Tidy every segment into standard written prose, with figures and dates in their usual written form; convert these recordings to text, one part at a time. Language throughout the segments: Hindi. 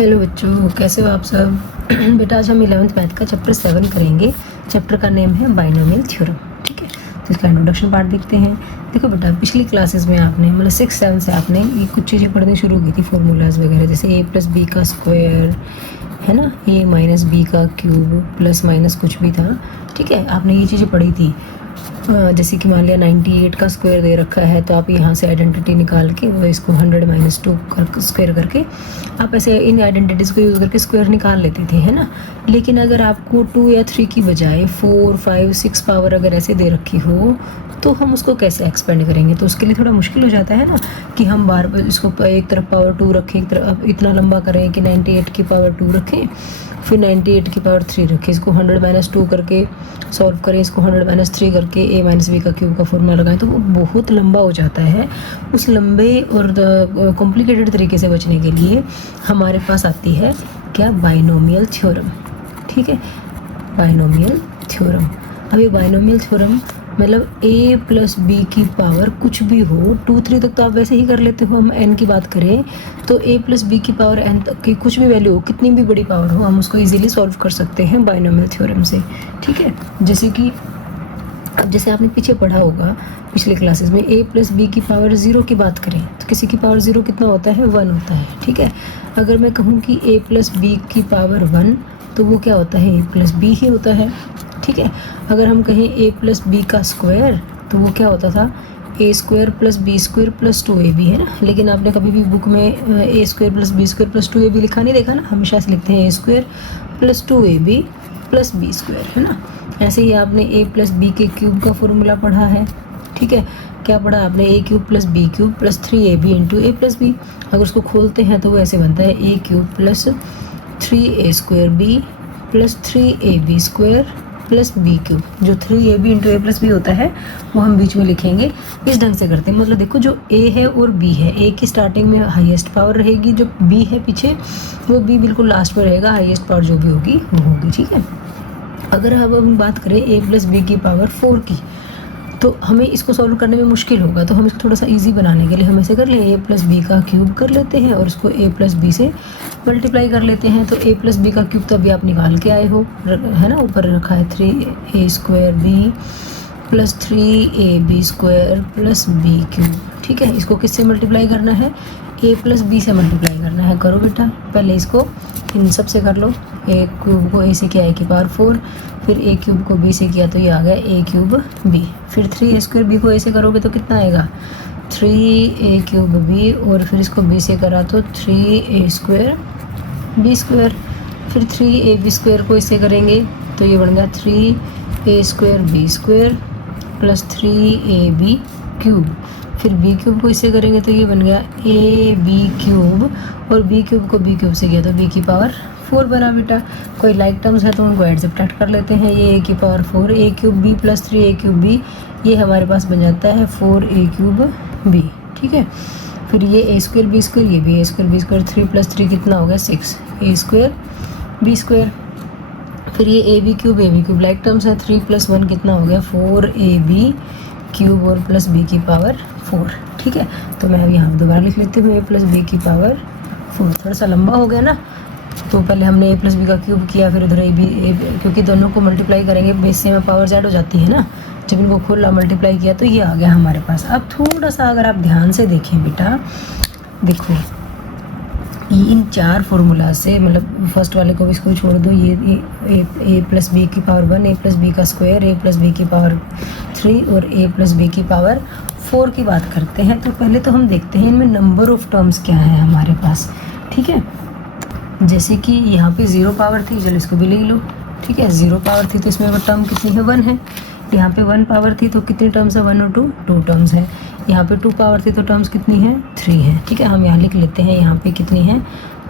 हेलो बच्चों, कैसे हो आप सब। बेटा आज हम 11th मैथ का चैप्टर 7 करेंगे। चैप्टर का नेम है बाइनोमियल थ्योरम। ठीक है, तो इसका इंट्रोडक्शन पार्ट देखते हैं। देखो बेटा, पिछली क्लासेस में आपने मतलब 6-7 से आपने ये कुछ चीज़ें पढ़नी शुरू की थी, फॉर्मूलाज वगैरह, जैसे a प्लस बी का स्क्वायर है ना, a माइनस बी का क्यूब प्लस माइनस कुछ भी था। ठीक है, आपने ये चीज़ें पढ़ी थी। जैसे कि मान लिया 98 का स्क्वायर दे रखा है, तो आप यहाँ से आइडेंटिटी निकाल के वो इसको 100 माइनस 2 कर स्क्वायर करके आप ऐसे इन आइडेंटिटीज़ को यूज़ करके स्क्वायर निकाल लेते थे, है ना। लेकिन अगर आपको 2 या 3 की बजाय 4, 5, 6 पावर अगर ऐसे दे रखी हो, तो हम उसको कैसे एक्सपेंड करेंगे। तो उसके लिए थोड़ा मुश्किल हो जाता है ना, कि हम बार बार इसको एक तरफ पावर 2 रखें, एक तरफ इतना लंबा करें कि 98 की पावर 2 रखें, फिर 98 की पावर 3 रखें, इसको 100 माइनस 2 करके सॉल्व करें, इसको 100 माइनस 3 करके a माइनस बी का क्यूब का फॉर्मूला लगाएं, तो वो बहुत लंबा हो जाता है। उस लंबे और कॉम्प्लिकेटेड तरीके से बचने के लिए हमारे पास आती है क्या, बाइनोमियल थ्योरम। ठीक है, बाइनोमियल थ्योरम। अब ये बाइनोमियल थ्योरम मतलब a प्लस बी की पावर कुछ भी हो, 2-3 तक तो आप वैसे ही कर लेते हो। हम n की बात करें तो a प्लस बी की पावर n तक की कुछ भी वैल्यू हो, कितनी भी बड़ी पावर हो, हम उसको इजीली सॉल्व कर सकते हैं बाइनोमियल थ्योरम से। ठीक है, जैसे कि अब जैसे आपने पीछे पढ़ा होगा पिछले क्लासेस में, a प्लस बी की पावर 0 की बात करें तो किसी की पावर 0 कितना होता है, 1 होता है। ठीक है, अगर मैं कहूँ कि a प्लस बी की पावर 1, तो वो क्या होता है, a प्लस बी ही होता है। ठीक है, अगर हम कहें a प्लस बी का स्क्वायर, तो वो क्या होता था, a square plus B square plus 2ab, है ना। लेकिन आपने कभी भी बुक में a square plus B square plus 2ab लिखा नहीं देखा ना, हमेशा से लिखते हैं a square plus 2ab plus B square, है ना। ऐसे ही आपने a प्लस बी के क्यूब का फॉर्मूला पढ़ा है। ठीक है, क्या पढ़ा आपने, a cube plus B cube plus 3ab into a plus B. अगर उसको खोलते हैं तो वो ऐसे बनता है a cube plus 3a square B plus 3ab square plus B cube. जो 3ab इंटू ए प्लस बी होता है वो हम बीच में लिखेंगे, इस ढंग से करते हैं। मतलब देखो, जो a है और b है, a की स्टार्टिंग में हाईएस्ट पावर रहेगी, जो b है पीछे वो b बिल्कुल लास्ट में रहेगा, हाईएस्ट पावर जो भी होगी वो होगी। ठीक है, अगर अब हम बात करें a प्लस बी की पावर 4 की, तो हमें इसको सॉल्व करने में मुश्किल होगा, तो हम इसको थोड़ा सा इजी बनाने के लिए हम ऐसे कर लें, a प्लस बी का क्यूब कर लेते हैं और उसको a प्लस बी से मल्टीप्लाई कर लेते हैं। तो a प्लस बी का क्यूब तो अभी आप निकाल के आए हो, है ना, ऊपर रखा है 3a square B plus 3ab square plus B cube. ठीक है, इसको किससे मल्टीप्लाई करना है, a प्लस बी से मल्टीप्लाई करना है। करो बेटा, पहले इसको इन सब से कर लो। a क्यूब को a से किया a की पावर 4, फिर a क्यूब को b से किया तो ये आ गया a क्यूब b, फिर 3a स्क्वायर b को a से करोगे तो कितना आएगा, 3a क्यूब b, और फिर इसको b से करा तो 3a स्क्वायर b स्क्वायर, फिर 3ab स्क्वायर को इससे करेंगे तो ये बन गया 3a square b square plus 3ab cube, फिर b क्यूब को इससे करेंगे तो ये बन गया ab क्यूब, और b क्यूब को b क्यूब से किया तो b की पावर 4 बना। बेटा, कोई लाइक टर्म्स है तो उनको ऐड सब्ट्रैक्ट कर लेते हैं। ये a की power 4, a cube b plus 3a cube b, ये हमारे पास बन जाता है 4a क्यूब b। ठीक है, फिर ये a स्क्वायर b स्क्वायर, ये भी a square b square, 3 plus 3 कितना हो गया 6 a स्क्वायर b स्क्वायर, फिर ये a b cube like terms है, 3 प्लस 1 कितना हो गया 4ab क्यूब और प्लस b की पावर 4। ठीक है, तो मैं अब यहाँ दोबारा लिख लेती हूँ a प्लस b की पावर 4। थोड़ा सा लंबा हो गया ना, तो पहले हमने a प्लस बी का क्यूब किया, फिर उधर क्योंकि दोनों को मल्टीप्लाई करेंगे बेस से में पावर ऐड हो जाती है ना, जब इनको खोला मल्टीप्लाई किया तो ये आ गया हमारे पास। अब थोड़ा सा अगर आप ध्यान से देखें बेटा, देखो इन 4 फार्मूला से, मतलब फर्स्ट वाले को भी इसको छोड़ दो, ये a प्लस बी की पावर 1, a प्लस बी का स्क्वायर, a प्लस बी की पावर 3 और a प्लस बी की पावर 4 की बात करते हैं। तो पहले तो हम देखते हैं इनमें नंबर ऑफ टर्म्स क्या है हमारे पास। ठीक है, जैसे कि यहाँ पे 0 पावर थी, चलो इसको भी ले लो। ठीक है, 0 पावर थी तो इसमें वो टर्म कितनी है, 1 है। यहाँ पे 1 पावर थी तो कितनी टर्म्स है, 1 और 2 टर्म्स है। यहाँ पे 2 पावर थी तो टर्म्स कितनी है, 3 है। ठीक है, हम यहाँ लिख लेते हैं, यहाँ पे कितनी है,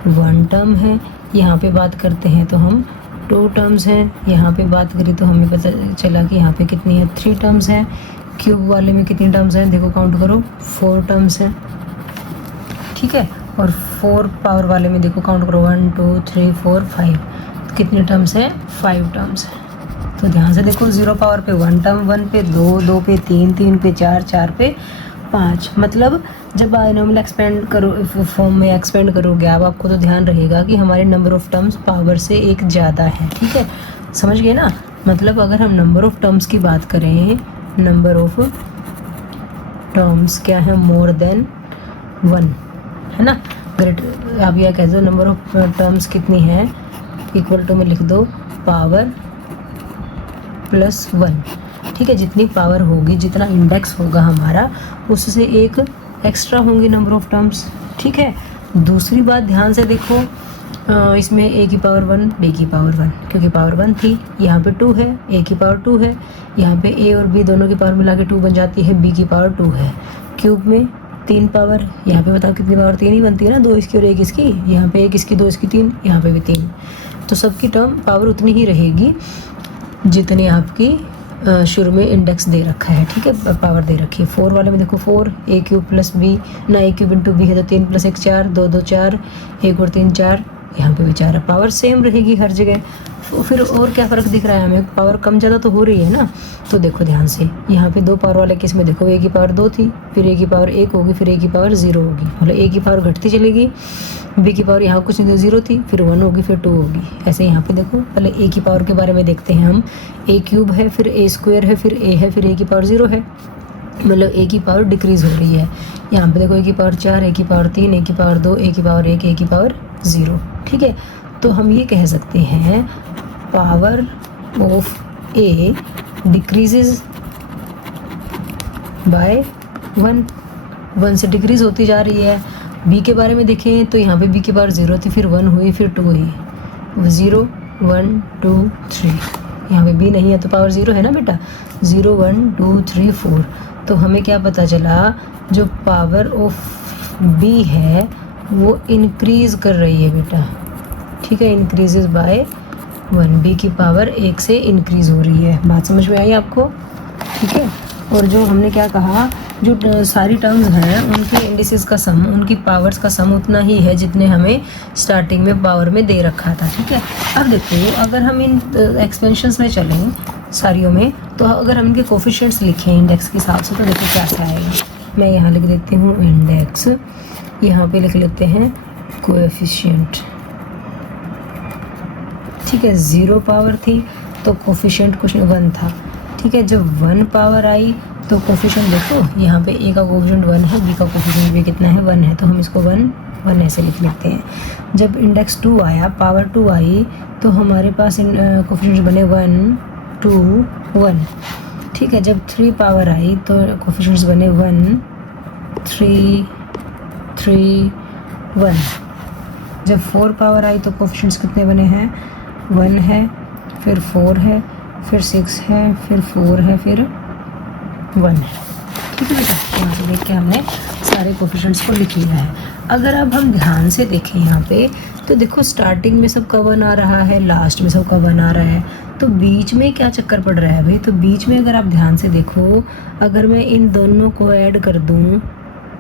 1 टर्म है। यहाँ पे बात करते हैं तो हम 2 टर्म्स हैं। यहाँ पे बात करें तो हमें पता चला कि यहाँ पे कितनी है, 3 टर्म्स हैं। क्यूब वाले में कितनी टर्म्स हैं, देखो काउंट करो, 4 टर्म्स हैं। ठीक है, और 4 पावर वाले में देखो काउंट करो, 1 2 3 4 5, कितने टर्म्स हैं, 5 टर्म्स हैं। तो ध्यान से देखो, 0 पावर पे 1 टर्म, 1 पे 2, 2 पे 3, 3 पे 4, 4 पे 5। मतलब जब बायनोमियल एक्सपेंड करो फॉर्म में एक्सपेंड करोगे आप, आपको तो ध्यान रहेगा कि हमारे नंबर ऑफ टर्म्स पावर से एक ज़्यादा है। ठीक है, समझ गए ना। मतलब अगर हम नंबर ऑफ टर्म्स की बात करें, नंबर ऑफ टर्म्स क्या है, मोर देन 1 है ना। ग्रेटर आप यह कह दो नंबर ऑफ टर्म्स कितनी है, इक्वल टू में लिख दो पावर प्लस 1। ठीक है, जितनी पावर होगी, जितना इंडेक्स होगा हमारा, उससे एक एक्स्ट्रा होंगी नंबर ऑफ टर्म्स। ठीक है, दूसरी बात ध्यान से देखो, इसमें a की पावर 1 b की पावर 1, क्योंकि पावर 1 थी, यहाँ पे 2 है, a की पावर 2 है, यहाँ पे a और b दोनों की पावर मिला के 2 बन जाती है, b की पावर 2 है। क्यूब में 3 पावर, यहाँ पे बताओ कितनी पावर, 3 ही बनती है ना, 2 इसकी और 1 इसकी, यहाँ पे 1 इसकी 2 इसकी 3, यहाँ पे भी 3, तो सबकी टर्म पावर उतनी ही रहेगी जितनी आपकी शुरू में इंडेक्स दे रखा है। ठीक है, पावर दे रखी है। 4 वाले में देखो 4 a क्यूब प्लस b ना, a क्यूब इंटू b है तो 3 प्लस 1 4, 2 2 4, 1 और 3 4, यहाँ पे भी 4 है। पावर सेम रहेगी हर जगह। फिर और क्या फ़र्क दिख रहा है हमें, पावर कम ज़्यादा तो हो रही है ना। तो देखो ध्यान से, यहाँ पे 2 पावर वाले केस में देखो a की पावर 2 थी, फिर a की पावर 1 होगी, फिर a की पावर 0 होगी, मतलब a की पावर घटती चलेगी, b की पावर यहाँ कुछ नहीं 0 थी, फिर 1 होगी, फिर 2 होगी। ऐसे यहाँ पे देखो, पहले a की पावर के बारे में देखते हैं हम। a क्यूब है, फिर a स्क्वायर है, फिर a है, फिर a की पावर 0 है, मतलब a की पावर डिक्रीज़ हो रही है। यहाँ पे देखो a की पावर 4, a की पावर 3, a की पावर 2, a की पावर 1, a की पावर 0। ठीक है, तो हम ये कह सकते हैं power of a decreases bye 1 से डिक्रीज़ होती जा रही है। b के बारे में देखें तो यहाँ पे b की पावर 0 थी, फिर 1 हुई, फिर 2 हुई, 0 1 2 3, यहाँ पे b नहीं है तो पावर 0 है ना बेटा, 0 1 2 3 4। तो हमें क्या पता चला, जो पावर ऑफ b है वो इंक्रीज़ कर रही है बेटा। ठीक है, इंक्रीजेज बाय 1, b की पावर 1 से इंक्रीज़ हो रही है। बात समझ में आई आपको? ठीक है, और जो हमने क्या कहा, जो सारी टर्म्स हैं उनके इंडिसेस का सम, उनकी पावर्स का सम उतना ही है जितने हमें स्टार्टिंग में पावर में दे रखा था। ठीक है, अब देखो अगर हम इन एक्सपेंशंस में चलें सारियों में, तो अगर हम इनके कोफिशिएंट्स लिखें इंडेक्स के हिसाब से, तो देखो क्या क्या आएगा। मैं यहाँ लिख देती हूँ इंडेक्स, यहाँ पे लिख लेते हैं कोएफिशिएंट। ठीक है, 0 पावर थी तो कोफिशिएंट कुछ 1 था। ठीक है, जब 1 पावर आई तो कोफिशिएंट देखो, यहाँ पे a का कोफिशिएंट 1 है, b का कोफिशिएंट भी कितना है, 1 है, तो हम इसको 1 1 ऐसे लिख लेते हैं। जब इंडेक्स 2 आया, पावर 2 आई, तो हमारे पास कोफिशिएंट बने 1 2 1। ठीक है, जब 3 पावर आई तो कोफिशिएंट्स बने 1 3 3 1। जब 4 पावर आई तो कोफिशिएंट्स कितने बने हैं, 1 है, फिर 4 है, फिर 6 है, फिर 4 है, फिर 1 है। ठीक है बेटा, यहाँ से देख के हमने सारे कोफिशिएंट्स को लिख लिया है। अगर अब हम ध्यान से देखें यहाँ पे, तो देखो स्टार्टिंग में सबका 1 आ रहा है, लास्ट में सबका 1 आ रहा है, तो बीच में क्या चक्कर पड़ रहा है भाई। तो बीच में अगर आप ध्यान से देखो, अगर मैं इन दोनों को ऐड कर दूँ,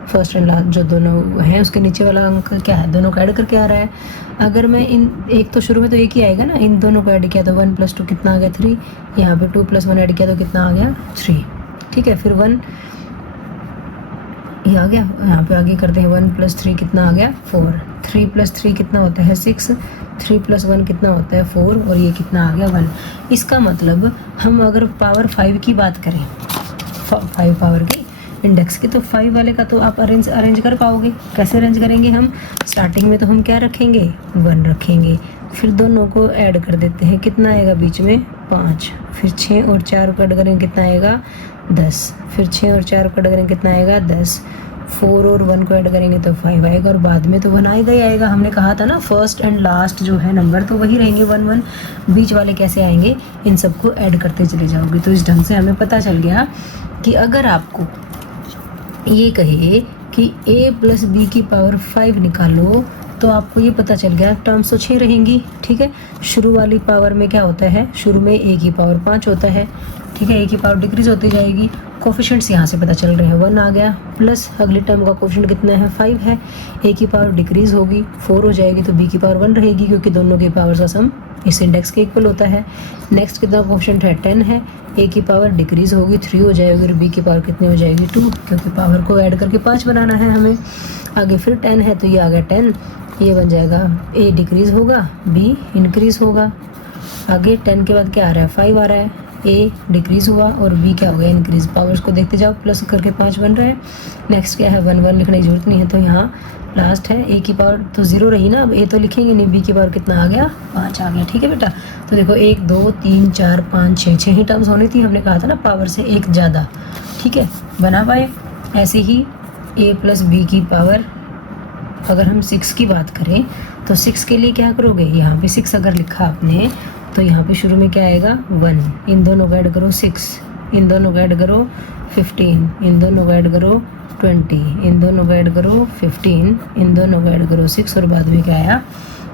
फर्स्ट एंड लास्ट जो दोनों हैं उसके नीचे वाला अंक क्या है, दोनों को ऐड करके आ रहा है। अगर मैं इन एक तो शुरू में तो एक ही आएगा ना, इन दोनों को ऐड किया तो 1 + 2 कितना आ गया 3, यहाँ पे 2 + 1 ऐड किया तो कितना आ गया 3। ठीक है, फिर 1 ये आ गया, यहाँ पे आगे करते हैं 1 + 3 कितना आ गया 4, 3 + 3 कितना होता है 6, 3 + 1 कितना होता है 4, और ये कितना आ गया 1। इसका मतलब हम अगर पावर 5 की बात करें, 5 पावर की इंडेक्स की, तो 5 वाले का तो आप अरेंज कर पाओगे। कैसे अरेंज करेंगे हम, स्टार्टिंग में तो हम क्या रखेंगे 1 रखेंगे, फिर दोनों को ऐड कर देते हैं, कितना आएगा बीच में 5, फिर 6 और 4 को ऐड करेंगे कितना आएगा 10, फिर 6 और 4 को ऐड करेंगे कितना आएगा 10, 4 और 1 को ऐड करेंगे तो 5 आएगा, और बाद में तो 1 आएगा ही आएगा। हमने कहा था ना फर्स्ट एंड लास्ट जो है नंबर तो वही रहेंगे 1 1, बीच वाले कैसे आएंगे, इन सबको ऐड करते चले जाओगे। तो इस ढंग से हमें पता चल गया कि अगर आपको ये कहे कि a + b की पावर 5 निकालो, तो आपको ये पता चल गया टर्म्स तो 6 रहेंगी। ठीक है, शुरू वाली पावर में क्या होता है, शुरू में a की पावर 5 होता है। ठीक है, ए की पावर डिक्रीज होती जाएगी। कोफिशिएंट्स यहाँ से पता चल रहे हैं, 1 आ गया, प्लस अगली टर्म का कोफिशिएंट कितना है, 5 है। ए की पावर डिक्रीज होगी, 4 हो जाएगी, तो बी की पावर 1 रहेगी, क्योंकि दोनों के पावर्स का सम इस इंडेक्स के इक्वल होता है। नेक्स्ट कितना कोफिशिएंट है, 10 है। ए की पावर डिक्रीज होगी, 3 हो जाएगी, और बी की पावर कितनी हो जाएगी, 2, क्योंकि पावर को ऐड करके 5 बनाना है हमें। आगे फिर 10 है, तो ये आ गया 10, ये बन जाएगा ए डिक्रीज होगा, बी इंक्रीज होगा। आगे 10 के बाद क्या आ रहा है, 5 आ रहा है, ए डिक्रीज हुआ और बी क्या हो गया, इंक्रीज। पावर्स को देखते जाओ, प्लस करके 5 बन रहा है। नेक्स्ट क्या है, 1 1 लिखने की जरूरत नहीं है, तो यहाँ लास्ट है ए की पावर तो 0 रही ना, अब ए तो लिखेंगे नहीं, बी की पावर कितना आ गया, 5 आ गया। ठीक है बेटा, तो देखो 1 2 3 4 5 6 ही टर्म्स होनी थी, हमने कहा था ना पावर से एक ज़्यादा। ठीक है, बना पाए। ऐसे ही ए प्लस बी की पावर, अगर हम 6 की बात करें तो 6 के लिए क्या करोगे, यहाँ पे 6 अगर लिखा आपने तो यहाँ पे शुरू में क्या आएगा, 1, इन दोनों का ऐड करो 6, इन दोनों का ऐड करो 15, इन दोनों का ऐड करो 20, इन दोनों का ऐड करो 15, इन दोनों का ऐड करो 6, और बाद में क्या आया,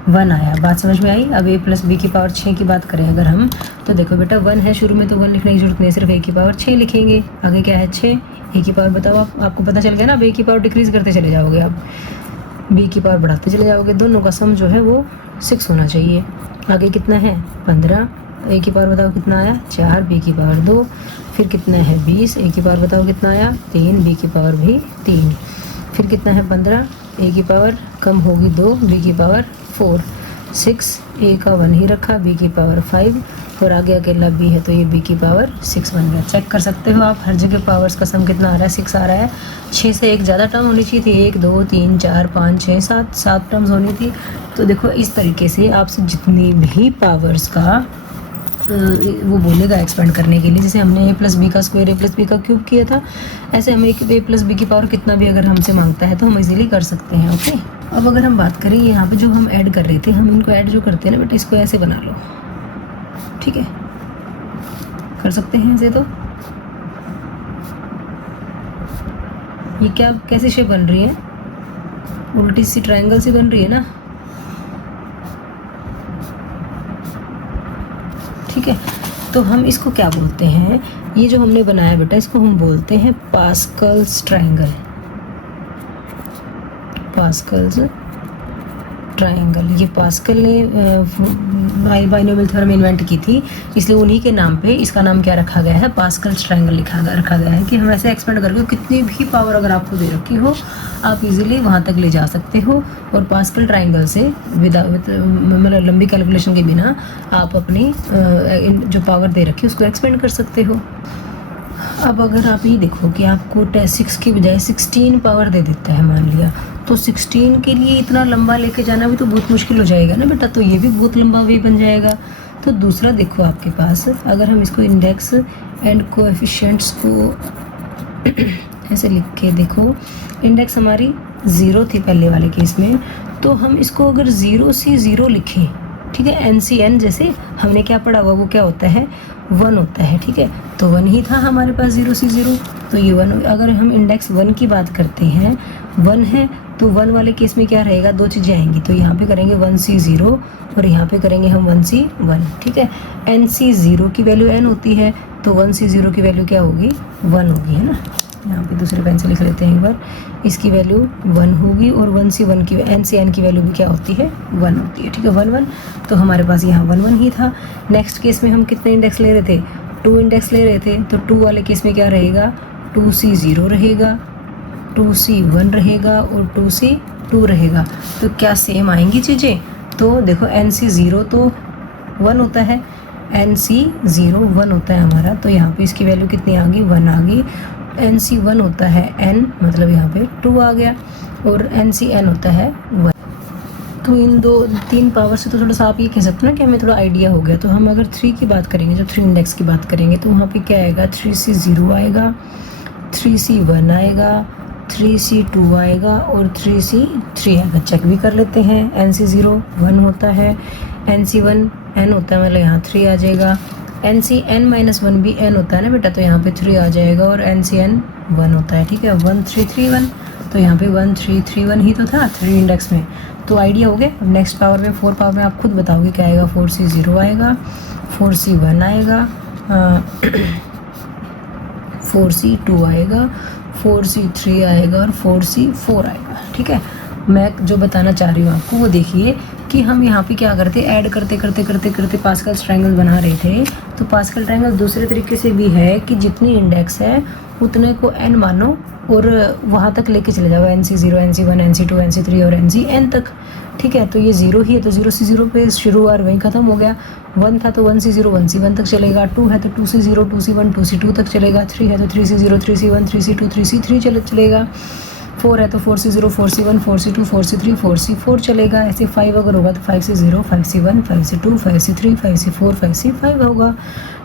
1 आया। बात समझ में आई। अब ए प्लस बी की पावर 6 की बात करें अगर हम, तो देखो बेटा 1 है शुरू में, तो 1 लिखने की जरूरत नहीं, सिर्फ ए की पावर 6 लिखेंगे। आगे क्या है, 6, ए की पावर बताओ आपको पता चल गया ना, अब ए की पावर डिक्रीज करते चले जाओगे, अब बी की पावर बढ़ाते चले जाओगे, दोनों का सम जो है वो 6 होना चाहिए। आगे कितना है, 15, ए की पावर बताओ कितना आया, 4, बी की पावर 2, फिर कितना है 20, ए की पावर बताओ कितना आया, 3, बी की पावर भी 3, फिर कितना है 15, ए की पावर कम होगी 2, बी की पावर 4, 6, ए का 1 ही रखा, बी की पावर 5, और आगे अकेला बी है, तो ये बी की पावर 6 बन गया। चेक कर सकते हो आप, हर जगह पावर्स का सम कितना आ रहा है, 6 आ रहा है। 6 से एक ज़्यादा टर्म होनी चाहिए थी, 1 2 3 4 5 6 7 टर्म्स होनी थी। तो देखो इस तरीके से आपसे जितनी भी पावर्स का वो बोलेगा एक्सपेंड करने के लिए, जैसे हमने ए प्लस बी का स्क्वायर ए प्लस बी का क्यूब किया था, ऐसे हमें ए प्लस बी की पावर कितना भी अगर हमसे मांगता है तो हम इजीली कर सकते हैं। ओके, अब अगर हम बात करें यहाँ पे जो हम ऐड कर रहे थे, हम इनको ऐड जो करते हैं ना बेटा, इसको ऐसे बना लो। ठीक है, कर सकते हैं ऐसे। तो ये क्या कैसी शेप बन रही है, उल्टी सी ट्रायंगल सी बन रही है ना। ठीक है, तो हम इसको क्या बोलते हैं, ये जो हमने बनाया बेटा इसको हम बोलते हैं पास्कल्स ट्रायंगल। पास्कल्स ट्रायंगल, ये पास्कल ने बाइनोमियल थ्योरम इन्वेंट की थी, इसलिए उन्हीं के नाम पे इसका नाम क्या रखा गया है, पास्कल्स ट्रायंगल रखा गया है, कि हम ऐसे एक्सपेंड करके कितनी भी पावर अगर आपको दे रखी हो आप इजीली वहाँ तक ले जा सकते हो, और पास्कल ट्रायंगल से मतलब लंबी कैलकुलेशन के बिना आप अपनी जो पावर दे रखी है उसको एक्सपेंड कर सकते हो। अब अगर आप ये देखो कि आपको 6 की बजाय 16 पावर दे देता है मान लिया, तो 16 के लिए इतना लंबा लेके जाना भी तो बहुत मुश्किल हो जाएगा ना बेटा, तो ये भी बहुत लंबा वे बन जाएगा। तो दूसरा देखो आपके पास, अगर हम इसको इंडेक्स एंड कोएफिशिएंट्स को ऐसे लिख के देखो, इंडेक्स हमारी 0 थी पहले वाले केस में, तो हम इसको अगर 0 से 0 लिखें, ठीक है, NCN जैसे हमने क्या पढ़ा हुआ वो क्या होता है, 1 होता है। ठीक है, तो 1 ही था हमारे पास 0 से 0, तो ये 1। अगर हम इंडेक्स 1 की बात करते हैं, 1 है तो 1 वाले केस में क्या रहेगा, 2 चीज़ें आएंगी, तो यहाँ पे करेंगे 1C0 और यहाँ पे करेंगे हम 1C1। ठीक है, NC0 की वैल्यू n होती है, तो 1C0 की वैल्यू क्या होगी, 1 होगी, है ना। यहाँ पे दूसरे पेन से लिख लेते हैं एक बार, इसकी वैल्यू 1 होगी, और 1C1 की NCN की वैल्यू भी क्या होती है, 1 होती है। ठीक है, 1 1, तो हमारे पास यहाँ 1 1 ही था। नेक्स्ट केस में हम कितने इंडेक्स ले रहे थे, 2 इंडेक्स ले रहे थे, तो 2 वाले केस में क्या रहेगा, 2C0 रहेगा, 2C1 रहेगा और 2C2 रहेगा। तो क्या सेम आएंगी चीज़ें, तो देखो NC0 तो 1 होता है, NC0 1 होता है हमारा, तो यहाँ पे इसकी वैल्यू कितनी आ गई, 1 आ गई। NC1 होता है n, मतलब यहाँ पे 2 आ गया, और NCN होता है 1। तो इन 3 पावर से तो थोड़ा सा आप ये कह सकते हो ना कि हमें थोड़ा आइडिया हो गया। तो हम अगर 3 की बात करेंगे, जो 3 इंडेक्स की बात करेंगे, तो वहाँ पे क्या आएगा, 3C0 आएगा, 3C1 आएगा, 3C2 आएगा और 3C3 आएगा। चेक भी कर लेते हैं, NC0 1 होता है, NC1 n होता है, मतलब यहाँ 3 आ जाएगा, NCN-1 भी n होता है ना बेटा, तो यहाँ पे 3 आ जाएगा, और NCN 1 होता है। ठीक है, 1 3 3 1, तो यहाँ पे 1 3 3 1 ही तो था 3 इंडेक्स में। तो आइडिया हो गया। अब नेक्स्ट पावर में 4 पावर में आप खुद बताओगे क्या आएगा, 4C0 आएगा, 4C1 आएगा, 4c 2 आएगा, 4c 3 आएगा और 4c 4 आएगा। ठीक है, मैं जो बताना चाह रही हूँ आपको वो देखिए कि हम यहाँ पे क्या करते, ऐड करते करते करते करते पास्कल ट्रायंगल बना रहे थे। तो पास्कल ट्रायंगल दूसरे तरीके से भी है कि जितनी इंडेक्स है उतने को n मानो और वहाँ तक लेके चले जाओ, NC0 NC1 NC2 NC3 और NCn तक। ठीक है, तो ये 0 ही है तो 0 से 0 पे शुरू और वहीं ख़त्म हो गया। 1 था तो 1 से 0 1 से 1 तक चलेगा, 2 है तो 2 से 0 2 से 1 2 से 2 तक चलेगा, 3 है तो 3 से 0 3 से 1 3 से 2 3 से 3 चलेगा, 4 है तो 4 से 0 4 से 1 4 से 2 4 से 3 4 से 4 चलेगा। ऐसे 5 अगर होगा तो 5 से 0 5 से 1 5 से 2 5 से 3 5 से 4 5 से 5 होगा।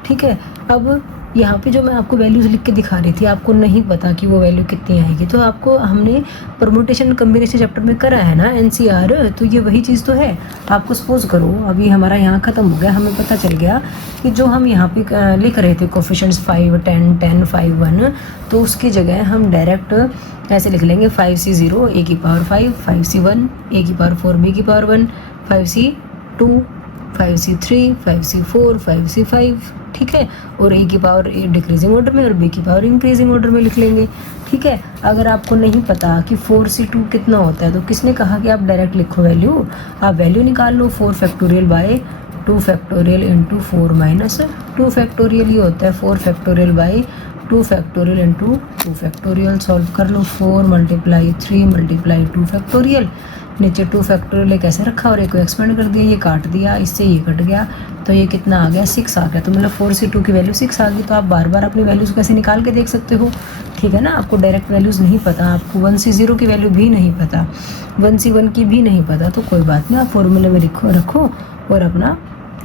ठीक है, अब यहाँ पे जो मैं आपको वैल्यूज़ लिख के दिखा रही थी, आपको नहीं पता कि वो वैल्यू कितनी आएगी, तो आपको हमने परमुटेशन कम्बिनेशन चैप्टर में करा है ना NCR, तो ये वही चीज़ तो है। आपको सपोज करो अभी हमारा यहाँ ख़त्म हो गया, हमें पता चल गया कि जो हम यहाँ पे लिख रहे थे कोफिशिएंट्स 5 10 10 5 1, तो उसकी जगह हम डायरेक्ट ऐसे लिख लेंगे 5 से 0 a की पावर 5 5 से 1 a की पावर 4 b की पावर 1 5 से 2 5 से 3 5 से 4 5 से 5। ठीक है, और a की पावर डिक्रीजिंग ऑर्डर में और b की पावर इंक्रीजिंग ऑर्डर में लिख लेंगे। ठीक है, अगर आपको नहीं पता कि 4 से 2 कितना होता है तो किसने कहा कि आप डायरेक्ट लिखो वैल्यू, आप वैल्यू निकाल लो 4 factorial by 2 factorial into 4 minus 2 factorial, ये होता है 4 factorial by 2 factorial into 2 factorial. Solve कर लो, 4 मल्टीप्लाई 3 मल्टीप्लाई 2 फैक्टोरियल, नीचे 2 फैक्टोरियल एक ऐसे रखा और एक को एक्सपेंड कर दिया, ये काट दिया, इससे ये कट गया, तो ये कितना आ गया 6 आ गया। तो मतलब 4 से 2 की वैल्यू 6 आ गई। तो आप बार बार अपनी वैल्यूज़ कैसे निकाल के देख सकते हो। ठीक है ना, आपको डायरेक्ट वैल्यूज़ नहीं पता, आपको 1 से 0 की वैल्यू भी नहीं पता, 1 से 1 की भी नहीं पता, तो कोई बात नहीं, आप फॉर्मूले में रखो और अपना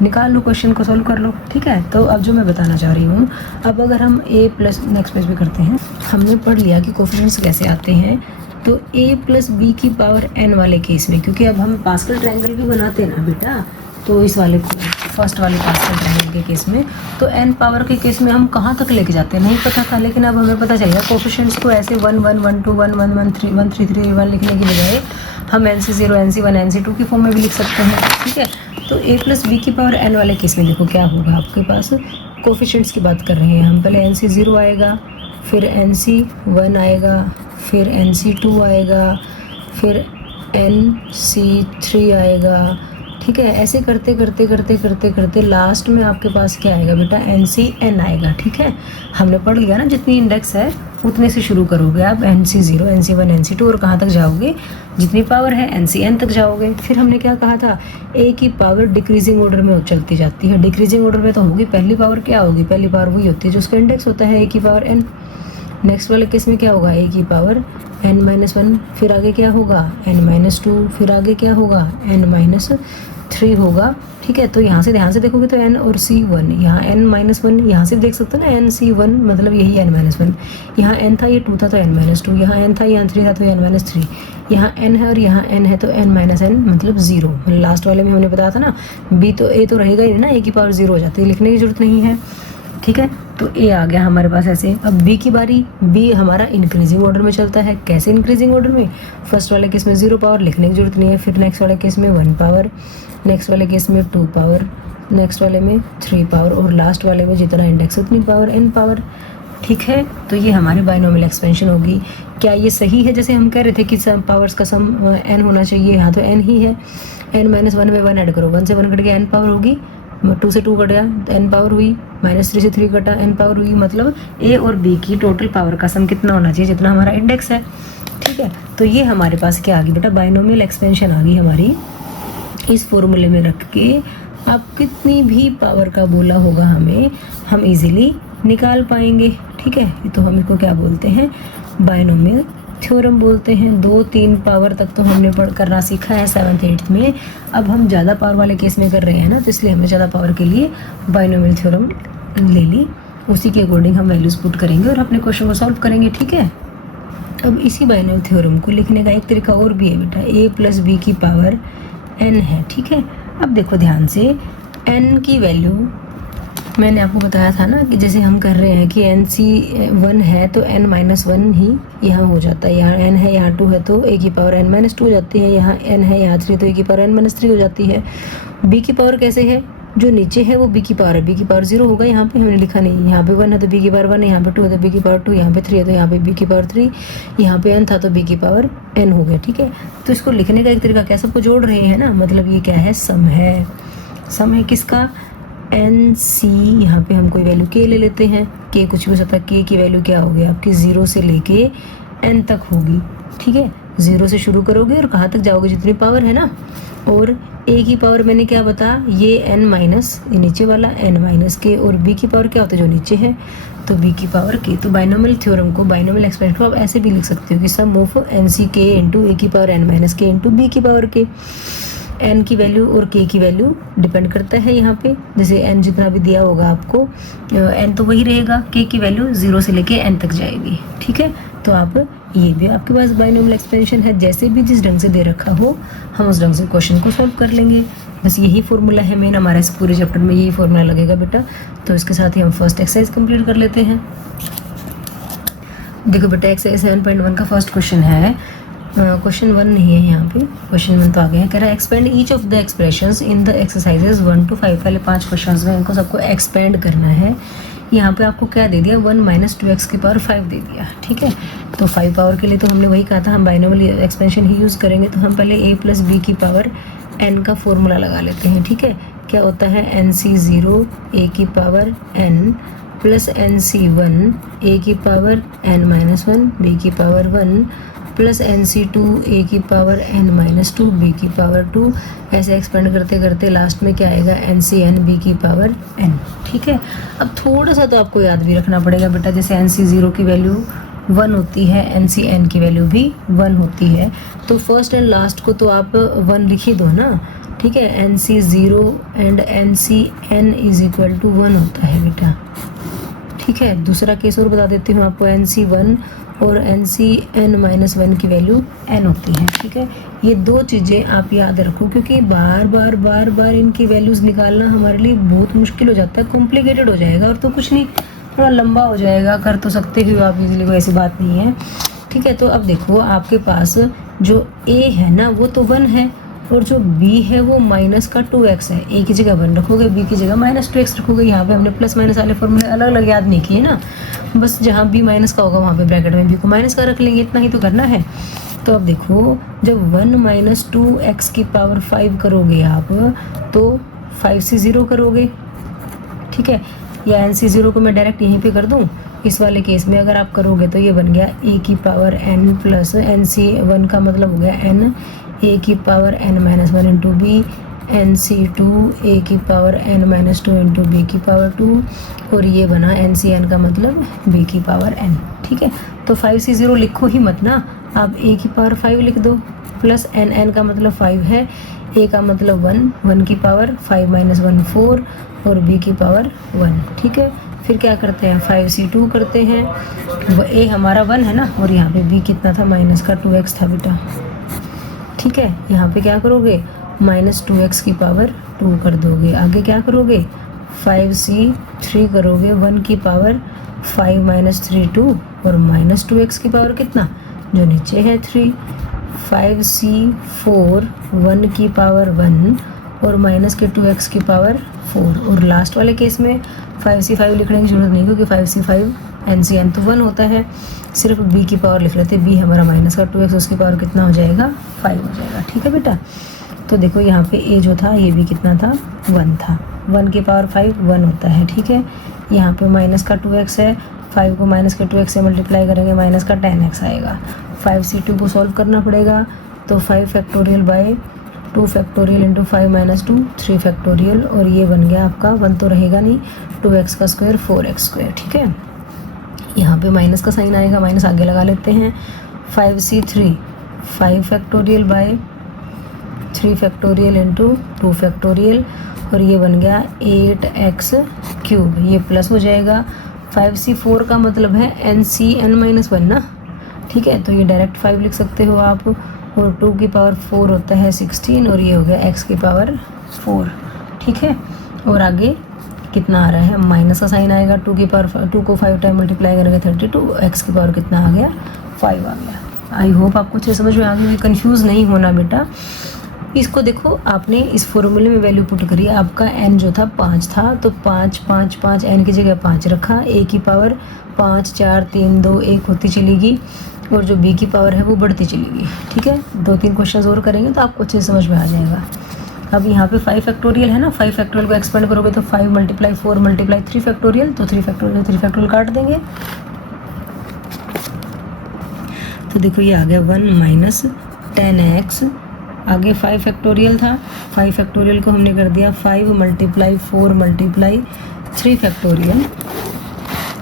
निकाल लो, क्वेश्चन को सॉल्व कर लो। ठीक है, तो अब जो मैं बताना चाह रही हूँ, अब अगर हम a प्लस नेक्स्ट पेज पे करते हैं, हमने पढ़ लिया कि कोफिशिएंट्स कैसे आते हैं। तो a प्लस बी की पावर n वाले केस में, क्योंकि अब हम पास्कल ट्रायंगल भी बनाते हैं ना बेटा, तो इस वाले फर्स्ट वाले पास्कल ट्रायंगल के केस में, तो n पावर के केस में हम कहाँ तक लेके जाते हैं नहीं पता था, लेकिन अब हमें पता चलेगा कोफिशिएंट्स को ऐसे 1 1 1 2 1 1 1 3 1 3 3 1 लिखने की बजाय हम NC0 NC1 NC2 की फॉर्म में भी लिख सकते हैं। ठीक है, तो a प्लस बी की पावर n वाले केस में देखो क्या होगा, आपके पास कोफिशिएंट्स की बात कर रहे हैं हम, पहले NC0 आएगा, फिर NC1 आएगा, फिर NC2 आएगा, फिर NC3 आएगा। ठीक है, ऐसे करते करते करते करते करते लास्ट में आपके पास क्या आएगा बेटा, NCn आएगा। ठीक है, हमने पढ़ लिया ना, जितनी इंडेक्स है उतने से शुरू करोगे आप, NC0 NC1 NC2 और कहाँ तक जाओगे, जितनी पावर है NCn तक जाओगे। फिर हमने क्या कहा था, a की पावर डिक्रीजिंग ऑर्डर में चलती जाती है, डिक्रीजिंग ऑर्डर में तो होगी, पहली पावर क्या होगी, पहली पावर वही होती है जो उसका इंडेक्स होता है a की पावर n। नेक्स्ट वाले केस में क्या होगा, a की पावर n-1, फिर आगे क्या होगा n-2, फिर आगे क्या होगा n-3 होगा। ठीक है, तो यहाँ से ध्यान से देखोगे तो n और c1, यहाँ n-1, यहाँ से देख सकते हो ना n-c1 मतलब यही n-1, यहाँ n था ये 2 था तो n-2, यहाँ n था यहाँ 3 था तो n-3, यहाँ n है और यहाँ n है तो n-n मतलब 0। मतलब लास्ट वाले में हमने बताया था ना, b तो a तो रहेगा ही ना, a की पावर 0 हो जाती है, लिखने की जरूरत नहीं है। ठीक है, तो a आ गया हमारे पास ऐसे। अब b की बारी, b हमारा इंक्रीजिंग ऑर्डर में चलता है। कैसे इंक्रीजिंग ऑर्डर में, फर्स्ट वाले केस में 0 पावर, लिखने की जरूरत नहीं है, फिर नेक्स्ट वाले केस में 1 पावर, नेक्स्ट वाले केस में 2 पावर, नेक्स्ट वाले में 3 पावर और लास्ट वाले में जितना इंडेक्स उतनी पावर n पावर। ठीक है, तो ये हमारी बायनोमियल एक्सपेंशन होगी। क्या ये सही है, जैसे हम कह रहे थे कि सम पावर्स का सम n होना चाहिए, यहाँ तो n ही है, n-1 में 1 ऐड करो, 1 से 1 कट गया n पावर होगी, 2 से 2 कट गया तो n पावर हुई, -3 से 3 कटा n पावर हुई, मतलब a और b की टोटल पावर का सम कितना होना चाहिए, जितना हमारा इंडेक्स है। ठीक है, तो ये हमारे पास क्या आ गई बेटा, बायनोमियल एक्सपेंशन आ गई हमारी। इस फॉर्मूले में रख के आप कितनी भी पावर का बोला होगा हमें, हम इजीली निकाल पाएंगे। ठीक है, तो हम इसको क्या बोलते हैं, बायनोमियल थ्योरम बोलते हैं। 2-3 पावर तक तो हमने पढ़ करना सीखा है 7th 8th में। अब हम ज़्यादा पावर वाले केस में कर रहे हैं ना, तो इसलिए हमने ज़्यादा पावर के लिए बायनोमियल थ्योरम ले ली, उसी के अकॉर्डिंग हम वैल्यूज़ पुट करेंगे और अपने क्वेश्चन को सॉल्व करेंगे। ठीक है, अब इसी बायनोमियल थ्योरम को लिखने का एक तरीका और भी है बेटा, a प्लस बी की पावर n है। ठीक है, अब देखो ध्यान से, n की वैल्यू मैंने आपको बताया था ना कि जैसे हम कर रहे हैं कि NC1 है तो n-1 ही यहाँ हो जाता है, यहाँ n है यहाँ 2 है तो a की पावर n-2 हो जाती है, यहाँ n है यहाँ 3 तो a की पावर n-3 हो जाती है। b की पावर कैसे है, जो नीचे है वो b की पावर है, b की पावर 0 होगा, यहाँ पे हमने लिखा नहीं, यहाँ पे 1 है तो b की पावर 1 है, यहाँ पे 2 है तो b की पावर 2, यहाँ पे 3 है तो यहाँ पे b की पावर 3, यहाँ पे n था तो b की पावर n हो गया, ठीक है। तो इसको लिखने का एक तरीका क्या, सबको जोड़ रहे हैं ना, मतलब ये क्या है, सम है। सम है किसका, एन सी, यहाँ पे हम कोई वैल्यू k ले लेते हैं, k कुछ भी हो सकता है, k की वैल्यू क्या होगी आपकी 0 से लेके n तक होगी, ठीक है। 0 से शुरू करोगे और कहाँ तक जाओगे, जितनी पावर है ना। और a की पावर मैंने क्या बता, ये n माइनस, ये नीचे वाला n माइनस k, और b की पावर क्या होता है, जो नीचे है, तो b की पावर k। तो बाइनोमियल थ्योरम को, बाइनोमियल एक्सप्रेशन को आप ऐसे भी लिख सकते हो कि सम ऑफ एन सी के इंटू ए की पावर n माइनस के इंटू बी की पावर k। n की वैल्यू और k की वैल्यू डिपेंड करता है यहाँ पे, जैसे n जितना भी दिया होगा आपको, n तो वही रहेगा, k की वैल्यू 0 से लेके n तक जाएगी, ठीक है। तो आप ये भी आपके पास बाइनोमियल एक्सपेंशन है, जैसे भी जिस ढंग से दे रखा हो हम उस ढंग से क्वेश्चन को सॉल्व कर लेंगे। बस यही फॉर्मूला है मेन, हमारा इस पूरे चैप्टर में यही फॉर्मूला लगेगा बेटा। तो इसके साथ ही हम फर्स्ट एक्सरसाइज कंप्लीट कर लेते हैं। देखो बेटा एक्सरसाइज 7.1 का फर्स्ट क्वेश्चन है, क्वेश्चन 1 नहीं है यहाँ पे, क्वेश्चन 1 तो आ गया है। कह रहा है expand each of the expressions in the exercises 1 to 5। पहले 5 क्वेश्चंस में इनको सबको एक्सपेंड करना है। यहाँ पे आपको क्या दे दिया, 1 माइनस 2x की पावर 5 दे दिया, ठीक है। तो 5 पावर के लिए तो हमने वही कहा था, हम बाइनोमियल एक्सपेंशन ही यूज़ करेंगे। तो हम पहले a प्लस बी की पावर n का फॉर्मूला लगा लेते हैं, ठीक है। क्या होता है, NC0 a की power n plus NC1 a की पावर n माइनस 1 b की पावर 1 प्लस NC2 a की पावर n माइनस 2 b की पावर 2। ऐसे एक्सपेंड करते करते लास्ट में क्या आएगा, NCn b की पावर n, ठीक है। अब थोड़ा सा तो आपको याद भी रखना पड़ेगा बेटा, जैसे NC0 की वैल्यू 1 होती है, NCn की वैल्यू भी 1 होती है, तो फर्स्ट एंड लास्ट को तो आप 1 लिख ही दो ना, ठीक है। NC0 and NCn is equal to 1 होता है बेटा, ठीक है। दूसरा केस और बता देती हूँ आपको, NC1 और NCn माइनस 1 की वैल्यू n होती है, ठीक है। ये दो चीज़ें आप याद रखो, क्योंकि बार बार इनकी वैल्यूज़ निकालना हमारे लिए बहुत मुश्किल हो जाता है, कॉम्प्लिकेटेड हो जाएगा, और तो कुछ नहीं, थोड़ा लंबा हो जाएगा, कर तो सकते हो आप इजीली, कोई ऐसी बात नहीं है, ठीक है। तो अब देखो आपके पास जो a है ना वो तो 1 है, और जो b है वो माइनस का 2x है। a की जगह 1 रखोगे, b की जगह माइनस 2x रखोगे। यहाँ पे हमने प्लस माइनस वाले फॉर्मूले अलग अलग याद नहीं किए ना, बस जहाँ b माइनस का होगा वहाँ पे ब्रैकेट में b को माइनस का रख लेंगे, इतना ही तो करना है। तो अब देखो जब 1 माइनस 2x की पावर 5 करोगे आप, तो 5 से 0 करोगे, ठीक है। या NC0 को मैं डायरेक्ट यहीं पे कर दूँ, इस वाले केस में अगर आप करोगे तो ये बन गया a की पावर n प्लस NC1 का मतलब हो गया n a की power n minus 1 into B, NC2 a की power n minus 2 into B की पावर 2, और ये बना NCn का मतलब b की पावर n, ठीक है। तो 5 से 0 लिखो ही मत ना, आप a की पावर 5 लिख दो, प्लस n का मतलब 5 है, a का मतलब 1 की पावर 5 माइनस 1 4, और b की पावर 1, ठीक है। फिर क्या करते हैं, 5 से 2 करते हैं, a हमारा 1 है ना, और यहाँ पे b कितना था, माइनस का 2x था बेटा, ठीक है। यहाँ पे क्या करोगे, माइनस 2x की पावर 2 कर दोगे। आगे क्या करोगे, 5 से 3 करोगे, 1 की पावर 5 माइनस 3 2, और माइनस 2x की पावर कितना, जो नीचे है 3। 5 से 4 1 की पावर 1, और माइनस के 2x की पावर 4। और लास्ट वाले केस में 5 से 5 लिखने की जरूरत नहीं, क्योंकि 5 से 5 NCn तो 1 होता है, सिर्फ b की पावर लिख लेते, b हमारा माइनस का 2x, उसकी पावर कितना हो जाएगा, 5 हो जाएगा, ठीक है बेटा। तो देखो यहाँ पे a जो था ये भी कितना था, 1 था, 1 की पावर 5 1 होता है, ठीक है। यहाँ पे माइनस का 2x है, 5 को माइनस के 2x से मल्टीप्लाई करेंगे, माइनस का 10x आएगा। 5 से 2 को सॉल्व करना पड़ेगा, तो 5 factorial by 2 factorial into 5 minus 2 3 factorial, और ये बन गया आपका 1 तो रहेगा नहीं, 2x का स्क्वायर 4x स्क्वायर, ठीक है। यहाँ पे माइनस का साइन आएगा, माइनस आगे लगा लेते हैं। 5 से 3 5 factorial by 3 factorial into 2 factorial, और ये बन गया 8x क्यूब, ये प्लस हो जाएगा। 5 से 4 का मतलब है NCn माइनस 1 ना, ठीक है। तो ये डायरेक्ट 5 लिख सकते हो आप, और 2 की पावर 4 होता है 16, और ये हो गया x की पावर 4, ठीक है। और आगे कितना आ रहा है, माइनस का साइन आएगा, 2 की पावर 2 को 5 टाइम मल्टीप्लाई करेंगे 32, x की पावर कितना आ गया, 5 आ गया। आई होप आपको अच्छे समझ में आ गई, कंफ्यूज नहीं होना बेटा। इसको देखो आपने इस फॉर्मूले में वैल्यू पुट करी, आपका n जो था 5 था तो 5 5 5 n की जगह 5 रखा, a की पावर 5 4 3 2 1 होती चलेगी और जो b की पावर है वो बढ़ती चलेगी। ठीक है, 2-3 क्वेश्चन और करेंगे तो आपको अच्छे से समझ में आ जाएगा। अब यहाँ पे 5 फैक्टोरियल है ना, 5 फैक्टोरियल को एक्सपेंड करोगे तो 5 × 4 × 3 फैक्टोरियल, तो 3 फैक्टोरियल काट देंगे। तो देखो ये आ गया 1 - 10x, आगे 5 फैक्टोरियल था, 5 फैक्टोरियल को हमने कर दिया 5 × 4 × 3 फैक्टोरियल,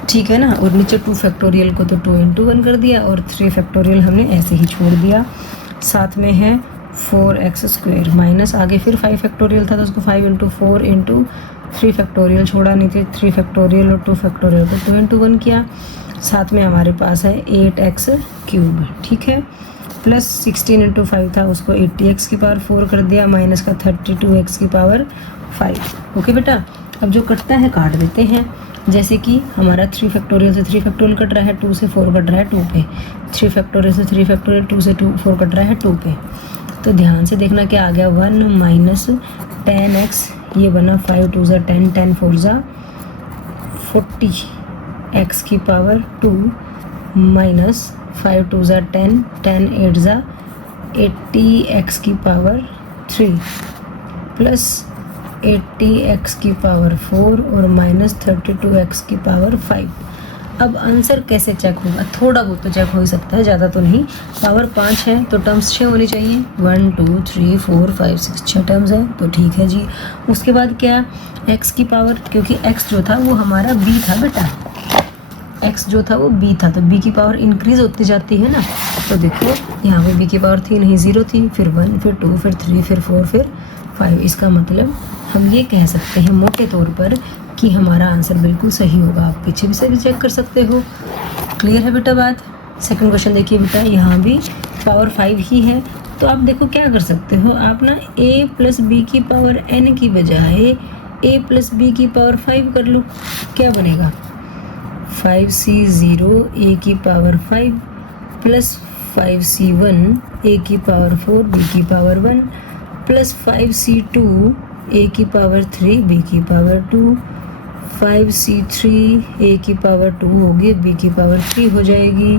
ठीक है ना, और नीचे 2 फैक्टोरियल को तो 2 × 1 कर दिया और 3 फैक्टोरियल हमने ऐसे ही छोड़ दिया। साथ में है 4x² माइनस आगे फिर 5 फैक्टोरियल था तो उसको 5 × 4 × 3 फैक्टोरियल छोड़ा, नीचे 3 फैक्टोरियल और 2 फैक्टोरियल को 2 × 1 किया। साथ में हमारे पास है 8x³, ठीक है, प्लस 16 × 5 था उसको 80x की पावर 4 कर दिया, माइनस का 32x की पावर 5। ओके बेटा, अब जो कटता है काट देते हैं। जैसे कि हमारा 3 फैक्टोरियल से 3 फैक्टोरियल कट रहा है, 2 से 4 कट रहा है 2 पे, 3 फैक्टोरियल से 3 फैक्टोरियल 2 से 4 कट रहा है 2 पे। तो ध्यान से देखना क्या आ गया, 1 - 10x, ये बना 5 × 2 = 10, 10 × 4 = 40 x की पावर 2 माइनस 5 × 2 = 10, 10 × 8 = 80 x की पावर 3 प्लस 80 x की पावर 4 और माइनस 32 x की पावर 5। अब आंसर कैसे चेक होगा, थोड़ा बहुत तो चेक हो ही सकता है, ज़्यादा तो नहीं। पावर 5 है तो टर्म्स 6 होनी चाहिए, 1 2 3 4 5 6 6 टर्म्स है तो ठीक है जी। उसके बाद क्या, x की पावर, क्योंकि x जो था वो हमारा b था बेटा, x जो था वो b था तो b की पावर इंक्रीज होती जाती है ना। तो देखो यहाँ पे b की पावर थी नहीं, 0 थी, फिर 1 फिर 2 फिर 3 फिर 4 फिर 5। इसका मतलब हम ये कह सकते हैं मोटे तौर पर कि हमारा आंसर बिल्कुल सही होगा। आप पीछे से भी चेक कर सकते हो। क्लियर है बेटा बात। सेकंड क्वेश्चन देखिए बेटा, यहाँ भी पावर 5 ही है तो आप देखो क्या कर सकते हो, आप ना a + b की पावर n की बजाय a + b की पावर 5 कर लो। क्या बनेगा, 5c0 a की पावर 5 प्लस 5c1 a की पावर 4 b की पावर 1 प्लस 5c2 a की पावर 3 b की पावर 2, 5c3 a की पावर 2 होगी, b की पावर 3 हो जाएगी,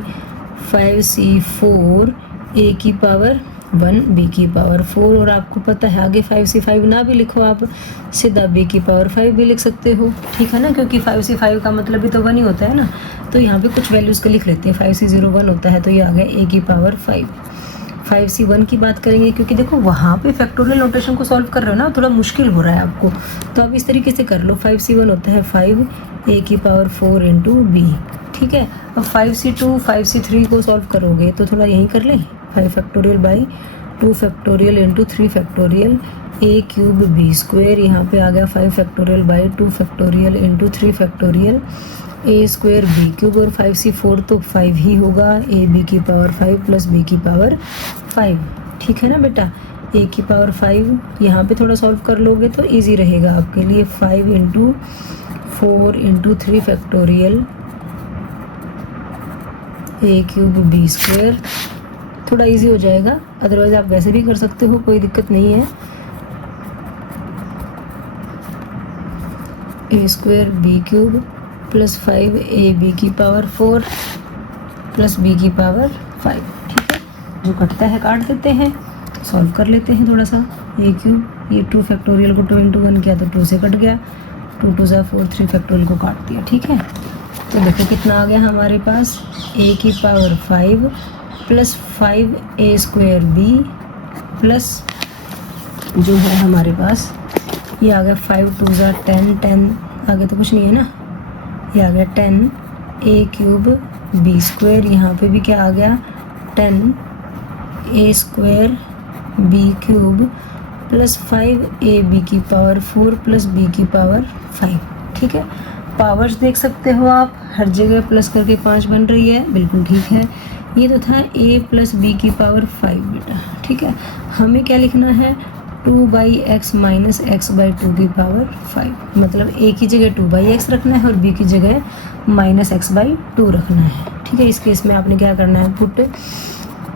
5c4 a की पावर 1 b की पावर 4। और आपको पता है आगे 5c5 ना भी लिखो, आप सीधा b की पावर 5 भी लिख सकते हो, ठीक है ना, क्योंकि 5c5 का मतलब भी तो 1 ही होता है ना। तो यहाँ पे कुछ वैल्यूज़ को लिख लेते हैं, 5c0 1 होता है तो ये आ गया a की पावर 5। 5c1 की बात करेंगे क्योंकि देखो वहाँ पे फैक्टोरियल नोटेशन को सॉल्व कर रहे हो ना, थोड़ा मुश्किल हो रहा है आपको, तो आप इस तरीके से कर लो। 5c1 होता है 5 a की पावर 4 × b, ठीक है। अब 5c2 5c3 को सॉल्व करोगे तो थोड़ा यहीं कर लें, 5 factorial by 2 factorial × 3 factorial a³ b², यहाँ पे आ गया 5 factorial by 2 factorial × 3 factorial a² b³ और 5c4 तो 5 ही होगा, ab की पावर 5 प्लस b की पावर 5, ठीक है ना बेटा। a की पावर 5 यहाँ पे थोड़ा सॉल्व कर लोगे तो इजी रहेगा आपके लिए, 5 × 4 × 3 फैक्टोरियल a³ b², थोड़ा इजी हो जाएगा, अदरवाइज आप वैसे भी कर सकते हो, कोई दिक्कत नहीं है। a² b³ प्लस 5 ab की पावर 4 प्लस b की पावर 5, ठीक है। जो कटता है काट देते हैं, सॉल्व कर लेते हैं थोड़ा सा। a³, ये 2 फैक्टोरियल को 2 × 1 किया तो 2 से कट गया, 2 × 2 = 4, 3 फैक्टोरियल को काट दिया, ठीक है। तो देखो कितना आ गया हमारे पास, a की power 5 plus 5a² b plus जो है हमारे पास ये आ गया 5 × 2 = 10, 10 आगे तो कुछ नहीं है ना, ये आ गया 10 a³ b², यहाँ पे भी क्या आ गया 10 a² b³ प्लस 5 ab की पावर 4 प्लस b की पावर 5, ठीक है। पावर्स देख सकते हो आप, हर जगह प्लस करके 5 बन रही है, बिल्कुल ठीक है। ये तो था a प्लस b की पावर 5 बेटा, ठीक है। हमें क्या लिखना है, 2/x माइनस x/2 की पावर 5, मतलब a की जगह 2/x रखना है और b की जगह -x/2 रखना है, ठीक है। इस केस में आपने क्या करना है, put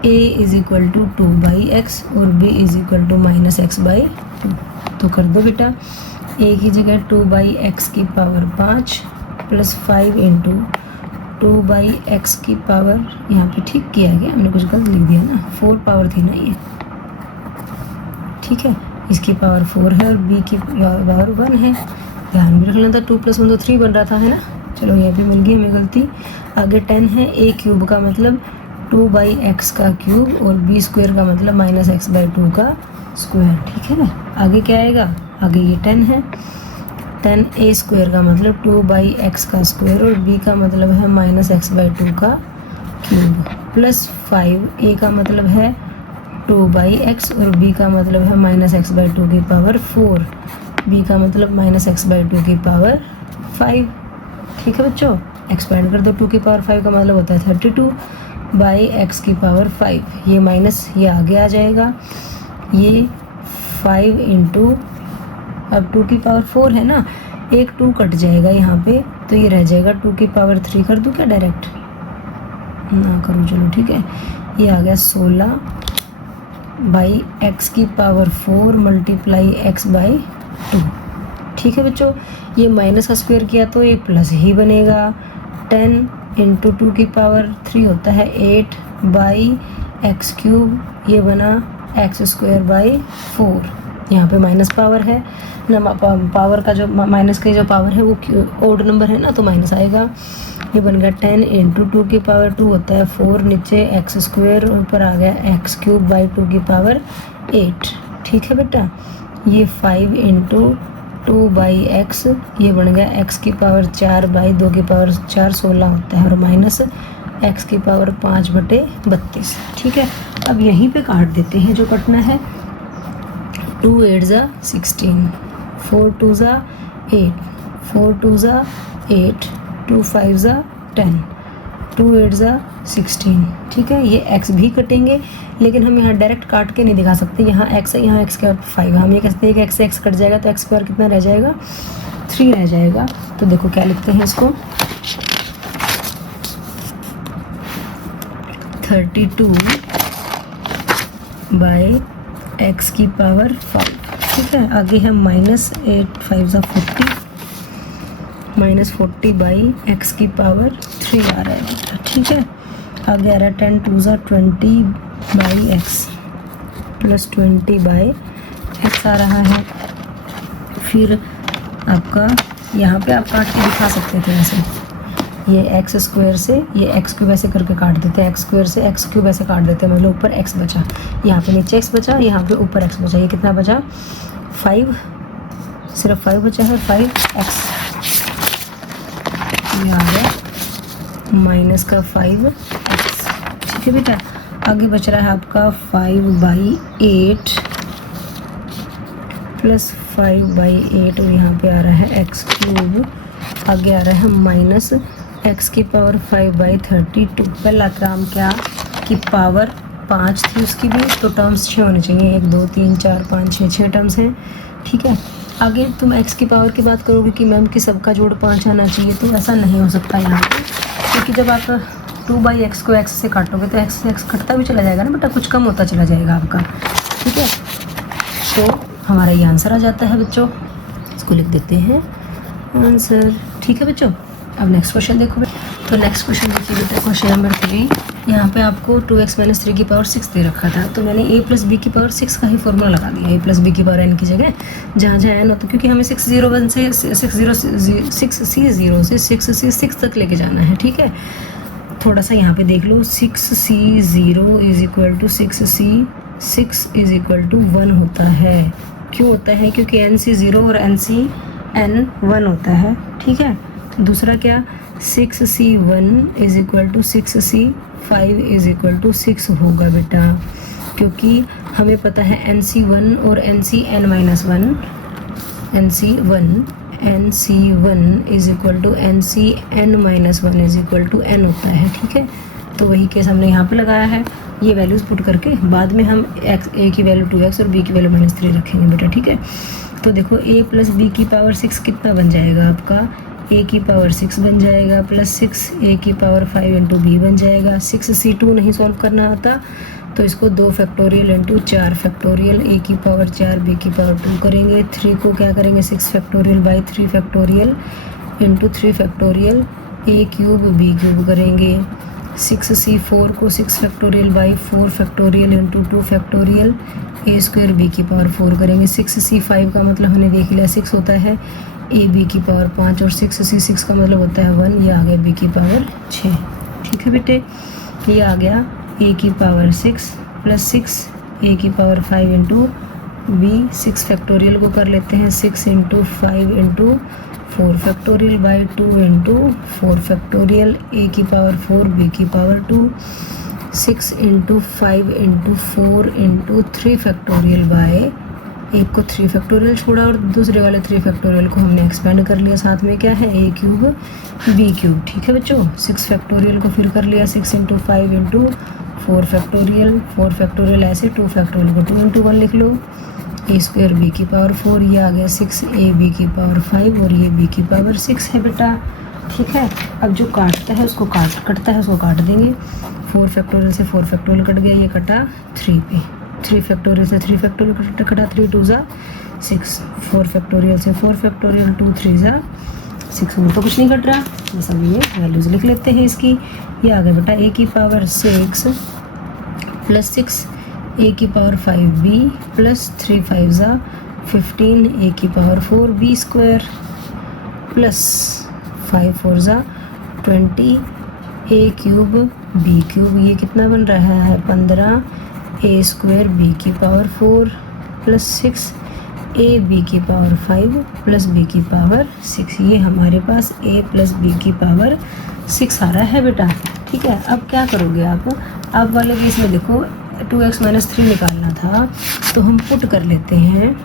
a is equal to 2/x और b is equal to -x/2। तो कर दो बेटा, a की जगह 2/x की पावर 5 प्लस 5 इंटू 2/x की पावर, यहाँ पे ठीक किया गया, हमने कुछ गलत लिख दिया ना, 4 पावर थी ना ये, ठीक है। इसकी पावर 4 है और b की पावर 1 है। ध्यान में रख लेना था, 2 + 1 तो 3 बन रहा था, है ना। चलो ये भी मिल गई हमें गलती। आगे 10 है, a क्यूब का मतलब 2/x का क्यूब और b स्क्वायर का मतलब -x/2 का स्क्वायर, ठीक है। आगे क्या आएगा, आगे ये 10 है, 10 a स्क्वायर का मतलब 2/x का स्क्वायर और b का मतलब है -x/2 का क्यूब प्लस 5 a का मतलब है 2/x और b का मतलब है -x/2 की पावर 4, b का मतलब -x/2 की पावर 5, ठीक है बच्चों। एक्सपेंड कर दो, 2 की पावर 5 का मतलब होता है 32/x की पावर 5, ये माइनस ये आगे आ जाएगा, ये 5 इंटू, अब 2 की पावर 4 है ना, एक 2 कट जाएगा यहाँ पे, तो ये रह जाएगा 2 की पावर 3, कर दूँ क्या डायरेक्ट, ना करूँ, चलो ठीक है। ये आ गया 16/x की पावर 4 मल्टीप्लाई x/2, ठीक है बच्चों। ये माइनस का स्क्वायर किया तो ये प्लस ही बनेगा, 10 इंटू 2 की पावर 3 होता है 8/x³, ये बना x²/4, यहाँ पे माइनस पावर है ना, पावर का जो माइनस की जो पावर है वो ओड नंबर है ना, तो माइनस आएगा। ये बन गया 10 इंटू 2 की पावर 2 होता है 4, नीचे x², ऊपर आ गया x³/2 की पावर 8, ठीक है बेटा। ये 5 इंटू 2/x, ये बन गया x की पावर 4/2 की पावर 4, 16 होता है और माइनस x की पावर 5/32, ठीक है। अब यहीं पे काट देते हैं जो कटना है, 2 8 ज़ा 16, 4 2 ज़ा 8, 4 2 ज़ा 8, 2 5 ज़ा 10, 2 8 ज़ा 16, ठीक है। ये x भी कटेंगे, लेकिन हम यहाँ डायरेक्ट काट के नहीं दिखा सकते, यहाँ x है, यहाँ x के बाद 5, हम ये कहते हैं कि x से x कट जाएगा तो x² कितना रह जाएगा, 3 रह जाएगा। तो देखो क्या लिखते हैं इसको, 32/x की पावर 5, ठीक है। आगे है -8 5 ज़ा 40, -40/x की पावर 3 आ रहा है, ठीक है। आगे आ रहा है 10 2 ज़ा 20/x प्लस 20/x आ रहा है। फिर आपका यहाँ पे आप काट के दिखा सकते थे ऐसे, ये x² से ये x³ ऐसे करके काट देते हैं, x² से x³ ऐसे काट देते हैं, मतलब ऊपर x बचा, यहाँ पे नीचे x बचा, यहाँ पे ऊपर x बचा, ये कितना बचा 5, सिर्फ 5 बचा है, 5x, ये आ गया माइनस का 5x, ठीक है बेटा। आगे बच रहा है आपका 5/8 प्लस 5/8 और यहाँ पे आ रहा है x³, आगे आ रहा है माइनस x की पावर 5/32। पहला काम क्या कि पावर 5 थी उसकी भी, तो टर्म्स 6 होने चाहिए, 1 2 3 4 5 6 टर्म्स हैं, ठीक है। आगे तुम x की पावर की बात करोगे कि मैम कि सबका जोड़ 5 आना चाहिए, तो ऐसा नहीं हो सकता यहाँ पे, क्योंकि जब आप 2/x को x से काटोगे तो x से x कटता भी चला जाएगा ना बेटा, कुछ कम होता चला जाएगा आपका, ठीक है। तो हमारा ये आंसर आ जाता है बच्चों, इसको लिख देते हैं आंसर, ठीक है बच्चों। अब नेक्स्ट क्वेश्चन देखो, तो नेक्स्ट क्वेश्चन देखिए बेटा, क्वेश्चन नंबर 3। यहाँ पे आपको 2x - 3 की पावर 6 दे रखा था, तो मैंने a + b की पावर 6 का ही फॉर्मूला लगा दिया, a + b की पावर n की जगह, जहाँ जहाँ n होता, क्योंकि हमें 601 से 6c0 से 6c6 तक लेके जाना है, ठीक है। थोड़ा सा यहाँ पे देख लो, 6c0 = 6c6 = 1 होता है। क्यों होता है, क्योंकि nc0 और nc(n)(1) होता है, ठीक है। दूसरा क्या, 6c1 = 6c5 = 6 होगा बेटा, क्योंकि हमें पता है nc1 और nc(n-1), nc1 = n होता है, ठीक है। तो वही केस हमने यहाँ पे लगाया है, ये वैल्यूज़ पुट करके बाद में हम a की वैल्यू 2x और b की वैल्यू -3 रखेंगे बेटा, ठीक है। तो देखो a + b की पावर 6 कितना बन जाएगा आपका, ए की पावर 6 बन जाएगा, प्लस 6 ए की पावर 5 इंटू बी बन जाएगा। 6c2 नहीं सॉल्व करना आता तो इसको 2 फैक्टोरियल इंटू 4 फैक्टोरियल, ए की पावर 4 बी की पावर 2 करेंगे। 3 को क्या करेंगे 6 factorial by 3 factorial into 3 factorial A cube B cube करेंगे। 6c4 को 6 factorial by 4 factorial into 2 factorial A square B की पावर 4 करेंगे। 6c5 का मतलब हमने देख लिया 6 होता है ए बी की पावर 5 और 6c6 का मतलब होता है 1, ये आ गया बी की पावर 6। ठीक है बेटे, ये आ गया ए की पावर 6 प्लस 6 ए की पावर 5 इंटू बी। 6 फैक्टोरियल को कर लेते हैं 6 into 5 into 4 factorial by 2 into 4 factorial a की पावर 4 बी की power 2। 6 into 5 into 4 into 3 factorial by, एक को 3 फैक्टोरियल छोड़ा और दूसरे वाले 3 फैक्टोरियल को हमने एक्सपेंड कर लिया, साथ में क्या है ए क्यूब बी क्यूब। ठीक है बच्चों, 6 फैक्टोरियल को फिर कर लिया 6 इंटू 5 इंटू 4 फैक्टोरियल, 4 फैक्टोरियल ऐसे 2 फैक्टोरियल को 2 इंटू 1 लिख लो, ए स्क्वायर बी की पावर 4, ये आ गया 6 ए बी की पावर 5 और ये बी की पावर 6 है बेटा। ठीक है, अब जो काटता है उसको कटता है उसको काट देंगे। 4 फैक्टोरियल से 4 फैक्टोरियल कट गया, ये कटा 3 पे। 3 फैक्टोरियल से 3 फैक्टोरियल कटा 3 2 ज़ा 6। 4 फैक्टोरियल से 4 फैक्टोरियल 2 3 ज़ा 6, और तो कुछ नहीं कट रहा, बस अब ये वैल्यूज़ लिख लेते हैं इसकी। ये आ गया बेटा ए की पावर 6 प्लस 6 ए की पावर 5 बी प्लस 3 5 ज़ा 15 ए की पावर 4 बी स्क्वायर प्लस 5 4 ज़ा 20 ए क्यूब बी क्यूब। ये कितना बन रहा है 15 ए स्क्वायर बी की पावर 4 प्लस 6 ए बी की पावर 5 प्लस बी की पावर 6। ये हमारे पास ए प्लस बी की पावर 6 आ रहा है बेटा। ठीक है, अब क्या करोगे आप, अब वाले केस में देखो 2x माइनस 3 निकालना था तो हम पुट कर लेते हैं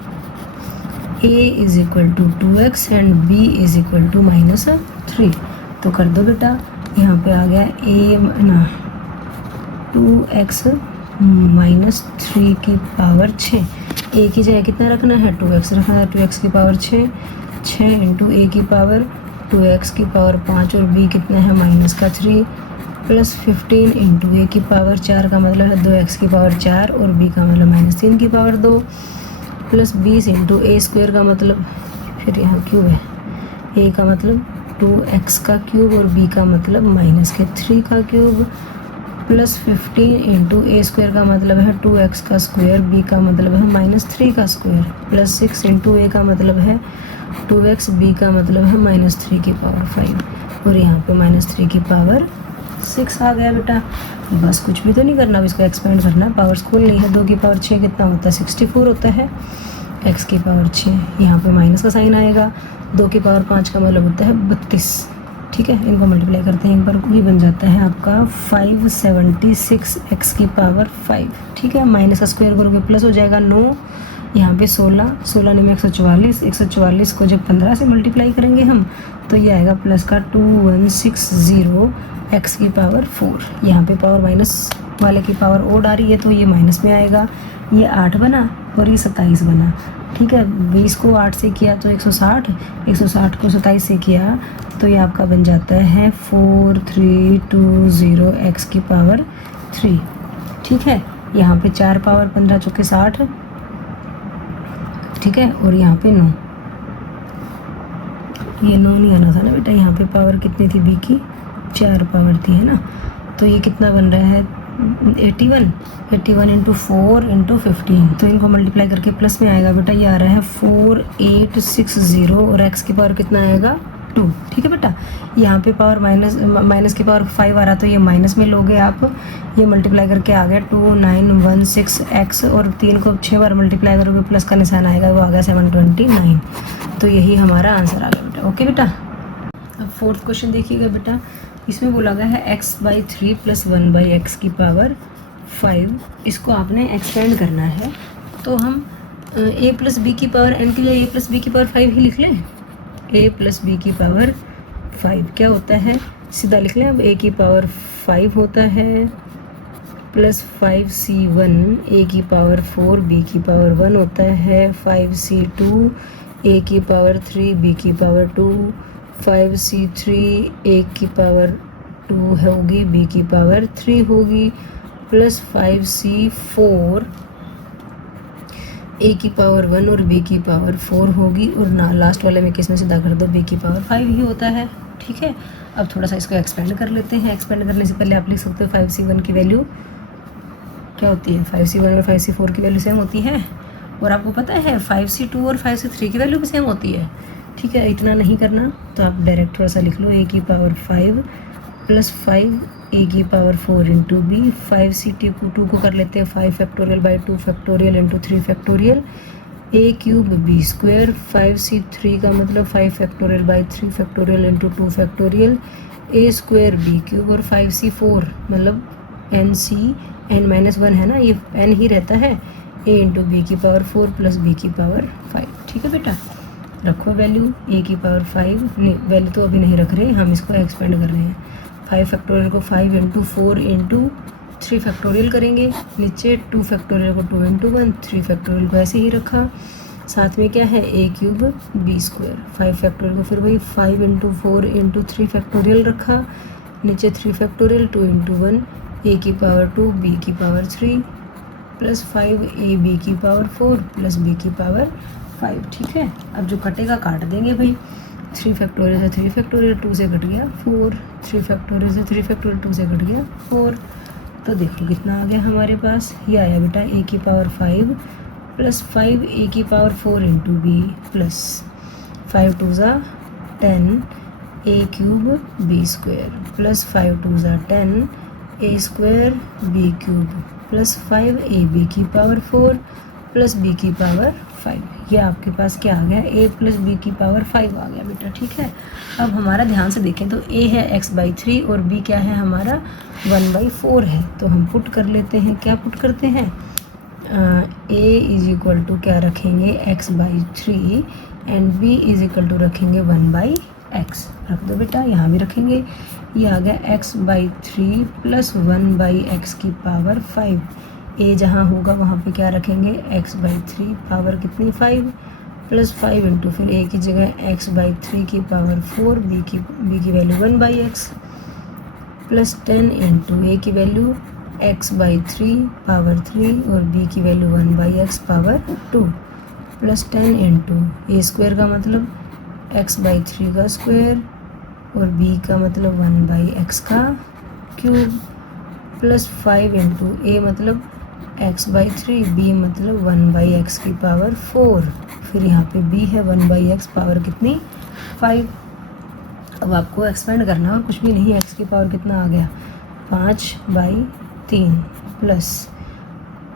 a is equal to 2x and b is equal to minus 3। तो कर दो बेटा, यहाँ पे आ गया a ना 2x माइनस 3 की पावर 6, a की जगह कितना रखना है 2x रखना है, 2x की पावर 6 इंटू a की पावर 2x की पावर 5 और b कितना है माइनस का 3 प्लस 15 इंटू ए की पावर 4 का मतलब है 2x की पावर 4 और b का मतलब माइनस 3 की पावर 2 प्लस 20 इंटू ए स्क्वायर का मतलब फिर यहाँ क्यूब है, a का मतलब 2x का क्यूब और b का मतलब माइनस के 3 का क्यूब प्लस 15 इंटू ए स्क्वायर का मतलब है 2x का स्क्वायर, b का मतलब है माइनस 3 का स्क्वायर प्लस 6 इंटू ए का मतलब है 2x, b का मतलब है माइनस 3 की पावर 5 और यहाँ पे माइनस 3 की पावर 6 आ गया बेटा। बस कुछ भी तो नहीं करना, अब इसको एक्सपेंड करना है, पावर्स खोलनी है। 2 की पावर 6 कितना होता है 64 होता है, x की पावर 6 यहाँ पे माइनस का साइन आएगा, 2 की पावर 5 का मतलब होता है 32। ठीक है, इनको मल्टीप्लाई करते हैं एक बार, वही बन जाता है आपका 576 x की पावर 5। ठीक है, माइनस का स्क्वायर करोगे प्लस हो जाएगा 9, यहाँ पे 16 में 144, 144 को जब 15 से मल्टीप्लाई करेंगे हम तो ये आएगा प्लस का 2160 x की पावर 4। यहाँ पे पावर माइनस वाले की पावर ओड आ रही है तो ये माइनस में आएगा, ये 8 बना और ये 27 बना। ठीक है, 20 को 8 से किया तो 160, 160 को 27 से किया तो ये आपका बन जाता है 4320 x की पावर 3। ठीक है, यहाँ पे 4 पावर 15 चौके 60। ठीक है, और यहाँ पे 9, ये 9 नहीं आना था ना बेटा, यहाँ पे पावर कितनी थी b की 4 पावर थी, है ना। तो ये कितना बन रहा है 81 इंटू 4 इंटू 15, तो इनको मल्टीप्लाई करके प्लस में आएगा बेटा, ये आ रहा है 4860 और x की पावर कितना आएगा 2। ठीक है बेटा, यहाँ पे पावर माइनस की पावर 5 आ रहा तो ये माइनस में लोगे आप, ये मल्टीप्लाई करके आ गया 2916x और 3 को 6 बार मल्टीप्लाई करोगे प्लस का निशान आएगा, वो आ गया 729। तो यही हमारा आंसर आ गया बेटा। ओके बेटा, अब 4th क्वेश्चन देखिएगा बेटा, इसमें बोला गया है x/3 प्लस 1/x की पावर 5, इसको आपने एक्सपेंड करना है तो हम a प्लस बी की पावर n की जगह a प्लस बी की पावर 5 ही लिख लें। a प्लस बी की पावर 5 क्या होता है, सीधा लिख लें। अब a की पावर 5 होता है प्लस 5c1 a की पावर 4 b की पावर 1 होता है, 5c2 a की पावर 3 b की पावर 2 5c3 a की पावर 2 होगी, b की पावर 3 होगी, प्लस 5c4 a की पावर 1 और b की पावर 4 होगी, और ना लास्ट वाले में किसमें सीधा कर दो, b की पावर 5 ही होता है। ठीक है, अब थोड़ा सा इसको एक्सपेंड कर लेते हैं। एक्सपेंड करने से पहले आप लिख सकते हो 5c1 की वैल्यू क्या होती है, 5c1 और 5c4 की वैल्यू सेम होती है, और आपको पता है 5c2 और 5c3 की वैल्यू भी सेम होती है। ठीक है, इतना नहीं करना तो आप डायरेक्ट थोड़ा सा लिख लो, a की पावर 5 प्लस 5 a की पावर 4 इंटू बी, 5c2 को कर लेते हैं 5 factorial by 2 factorial into 3 factorial, a cube B square, 5c3 का मतलब 5 factorial by 3 factorial into 2 factorial, a square B cube, और 5c4 मतलब n-1 है ना, ये n ही रहता है, a इंटू बी की पावर 4 प्लस b की पावर 5। ठीक है बेटा, रखो वैल्यू, a की पावर 5 नहीं, वैल्यू तो अभी नहीं रख रहे, हम इसको एक्सपेंड कर रहे हैं। 5 फैक्टोरियल को 5 इंटू 4 इंटू 3 फैक्टोरियल करेंगे, नीचे 2 फैक्टोरियल को 2 इंटू 1, 3 फैक्टोरियल को ऐसे ही रखा, साथ में क्या है a cube B square, 5 factorial को फिर वही 5 इंटू 4 इंटू 3 फैक्टोरियल रखा, नीचे 3 फैक्टोरियल 2 इंटू 1, a की पावर 2 b की पावर 3 प्लस 5 b की पावर 4 प्लस b की पावर 5। ठीक है, अब जो कटेगा काट देंगे भाई, 3 फैक्टोरियल से 3 फैक्टोरियल 2 से कट गया 4, 3 फैक्टोरियल से 3 फैक्टोरियल 2 से कट गया 4, तो देखो कितना आ गया हमारे पास, ये आया बेटा a की पावर 5 प्लस 5 a की पावर 4 इंटू बी प्लस 5 2 ज़ा 10 a cube B square plus 5 2 ज़ा 10 a square B cube plus 5 a b की पावर 4 प्लस b की पावर 5। ये आपके पास क्या आ गया, a प्लस b की पावर 5 आ गया बेटा। ठीक है, अब हमारा ध्यान से देखें तो a है x/3 और b क्या है हमारा 1/4 है, तो हम पुट कर लेते हैं, क्या पुट करते हैं, a इज इक्वल टू क्या रखेंगे x/3 and b is equal to रखेंगे 1/x, रख दो बेटा, यहाँ भी रखेंगे, ये आ गया x/3 प्लस 1/x की पावर 5, a जहाँ होगा वहाँ पे क्या रखेंगे x/3 पावर कितनी 5 प्लस 5 इंटू फिर a की जगह x/3 की पावर 4, b की value 1/x plus 10 into a की वैल्यू x/3 पावर 3 और b की value 1/x power 2 plus 10 into a square का मतलब x/3 का स्क्वायर और b का मतलब 1/x का क्यूब प्लस 5 इंटू a मतलब x/3, b मतलब 1/x की पावर 4, फिर यहाँ पे b है 1/x पावर कितनी 5। अब आपको एक्सपेंड करना और कुछ भी नहीं, x की पावर कितना आ गया 5/3 प्लस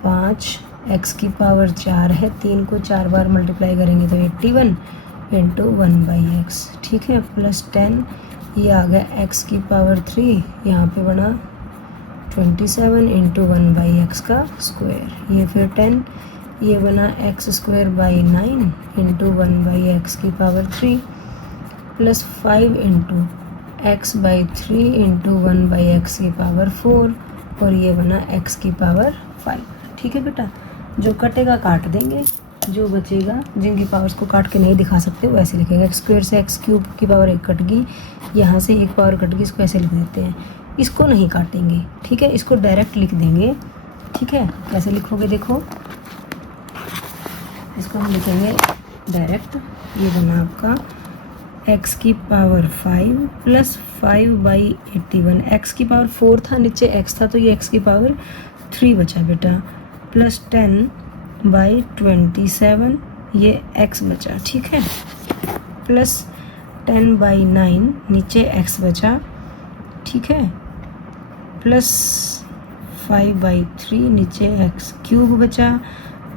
5 x की पावर 4 है, 3 को 4 बार मल्टीप्लाई करेंगे तो 81 इंटू 1/x। ठीक है, प्लस 10, ये आ गया x की पावर 3, यहाँ पे बना 27 इंटू 1/x का स्क्वायर, ये फिर 10, ये बना x square by 9 into 1/x की power 3 plus 5 into x/3 into 1/x की पावर 4 और ये बना x की पावर 5। ठीक है बेटा, जो कटेगा काट देंगे, जो बचेगा जिनकी पावर्स को काट के नहीं दिखा सकते वो ऐसे लिखेंगे, x स्क्वायर से x क्यूब की पावर 1 कट गई, यहाँ से एक पावर कट गई, इसको ऐसे लिख देते हैं, इसको नहीं काटेंगे। ठीक है, इसको डायरेक्ट लिख देंगे। ठीक है, कैसे लिखोगे देखो, इसको हम लिखेंगे डायरेक्ट, ये बना आपका x की पावर 5 प्लस 5/81, x की पावर 4 था, नीचे x था तो ये x की पावर 3 बचा बेटा, प्लस 10/27 ये x बचा। ठीक है, प्लस 10/9 नीचे x बचा। ठीक है, प्लस 5/3 नीचे x क्यूब बचा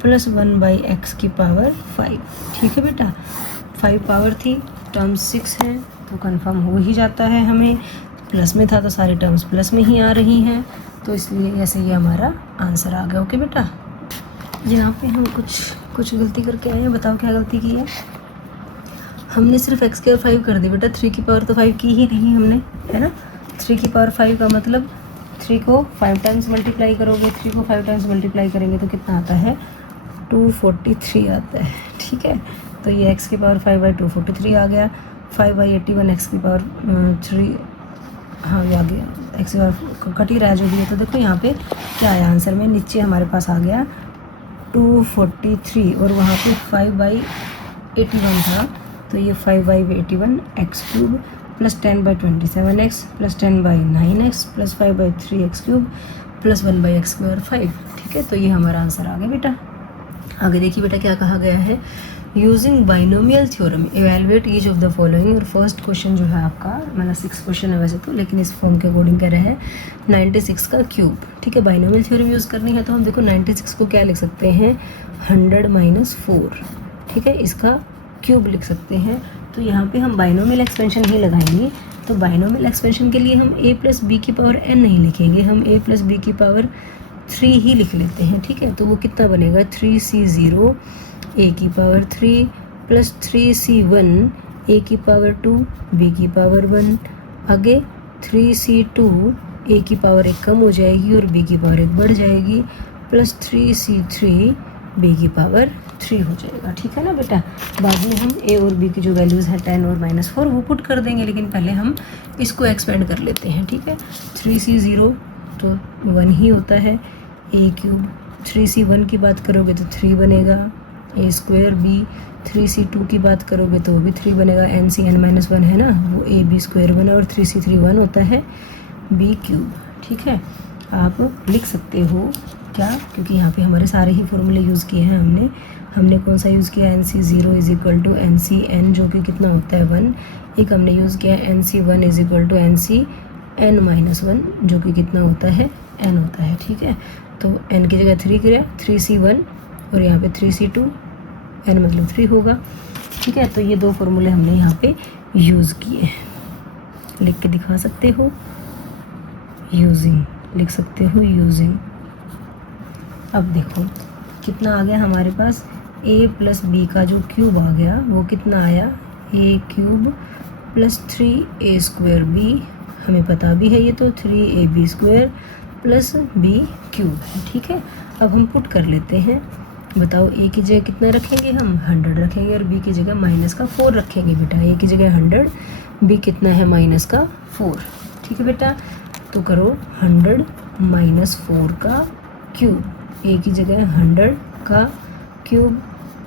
प्लस 1/x की पावर 5। ठीक है बेटा, 5 पावर थी, टर्म 6 है तो कंफर्म हो ही जाता है, हमें प्लस में था तो सारी टर्म्स प्लस में ही आ रही हैं, तो इसलिए ऐसे ये हमारा आंसर आ गया। ओके बेटा, यहाँ पे हम कुछ गलती करके आए हैं, बताओ क्या गलती की है। हमने सिर्फ x के 5 कर दी बेटा, 3 की पावर तो 5 की ही नहीं हमने, है ना। 3 की पावर 5 का मतलब 3 को 5 टाइम्स मल्टीप्लाई करोगे, 3 को 5 टाइम्स मल्टीप्लाई करेंगे तो कितना आता है 243 आता है। ठीक है, तो ये x की पावर 5/243 आ गया। 5/81 एक्स की पावर 3, हाँ ये आ गया एक्स की पावर कट ही रहा है जो भी है। तो देखो यहाँ पे क्या आया आंसर में, नीचे हमारे पास आ गया 243 और वहाँ पे 5/81 था, तो ये 5/81 x cube plus 10/27x plus 10/9x plus 5/3x cube plus 1/x²5। ठीक है, तो ये हमारा आंसर आ गया बेटा। आगे देखिए बेटा क्या कहा गया है, using binomial theorem evaluate each of the following. और फर्स्ट क्वेश्चन जो है आपका मतलब 6 क्वेश्चन है वैसे तो, लेकिन इस फॉर्म के अकॉर्डिंग कह रहे हैं 96 का क्यूब। ठीक है, बाइनोमियल थ्योरम यूज़ करनी है तो हम देखो 96 को क्या लिख सकते हैं, 100 - 4। ठीक है, इसका क्यूब लिख सकते हैं। तो यहाँ पे हम बाइनोमियल एक्सपेंशन ही लगाएंगे। तो बाइनोमियल एक्सपेंशन के लिए हम a + b की पावर n नहीं लिखेंगे, हम a + b की पावर 3 ही लिख लेते हैं। ठीक है, तो वो कितना बनेगा, 3c0 a की पावर 3 प्लस 3c1 a की पावर 2 b की पावर 1। आगे 3c2 a की पावर 1 कम हो जाएगी और b की पावर 1 बढ़ जाएगी, प्लस 3c3 b की पावर 3 हो जाएगा। ठीक है ना बेटा, बाद में हम a और b की जो वैल्यूज़ हैं 10 और -4 वो पुट कर देंगे, लेकिन पहले हम इसको एक्सपेंड कर लेते हैं। ठीक है, 3c0 तो 1 ही होता है, a³ 3c1 की बात करोगे तो 3 बनेगा, a² b 3c2 की बात करोगे तो वो भी 3 बनेगा, n(n-1) है ना, वो ab² बना और 3c3 1 होता है b³। ठीक है, आप लिख सकते हो क्या, क्योंकि यहाँ पे हमारे सारे ही फॉर्मूले यूज़ किए हैं हमने कौन सा यूज़ किया, nc0 = ncn जो कि कितना होता है 1। एक हमने यूज़ किया nc1 = ncn-1 जो कि कितना होता है n होता है। ठीक है, तो n की जगह 3 किया, 3c1 और यहाँ पे 3c2, n मतलब 3 होगा। ठीक है, तो ये दो फॉर्मूले हमने यहाँ पे यूज़ किए हैं, लिख के दिखा सकते हो, यूजिंग लिख सकते हो, यूजिंग। अब देखो कितना आ गया हमारे पास, a + b का जो क्यूब आ गया वो कितना आया, a³ प्लस 3a² b, हमें पता भी है ये तो 3ab² प्लस b³ है। ठीक है, अब हम पुट कर लेते हैं, बताओ a की जगह कितना रखेंगे हम, 100 रखेंगे और b की जगह -4 रखेंगे बेटा। a की जगह 100, b कितना है -4। ठीक है बेटा, तो करो 100 - 4 का क्यूब, a की जगह 100 का क्यूब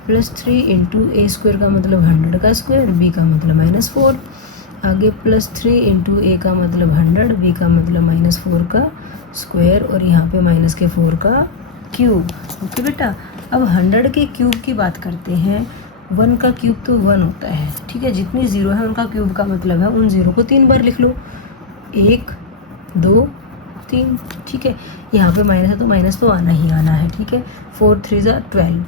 प्लस 3 × a² का मतलब 100 का स्क्वायर, b का मतलब -4, आगे प्लस 3 × a का मतलब 100, b का मतलब -4 का स्क्वायर और यहाँ पे -4 का क्यूब। ओके बेटा, अब 100 के क्यूब की बात करते हैं, 1 का क्यूब तो 1 होता है। ठीक है, जितनी ज़ीरो है उनका क्यूब का मतलब है उन ज़ीरो को 3 बार लिख लो, 1 2 3। ठीक है, यहाँ पे माइनस है तो माइनस तो आना ही आना है। ठीक है, 4 3 12,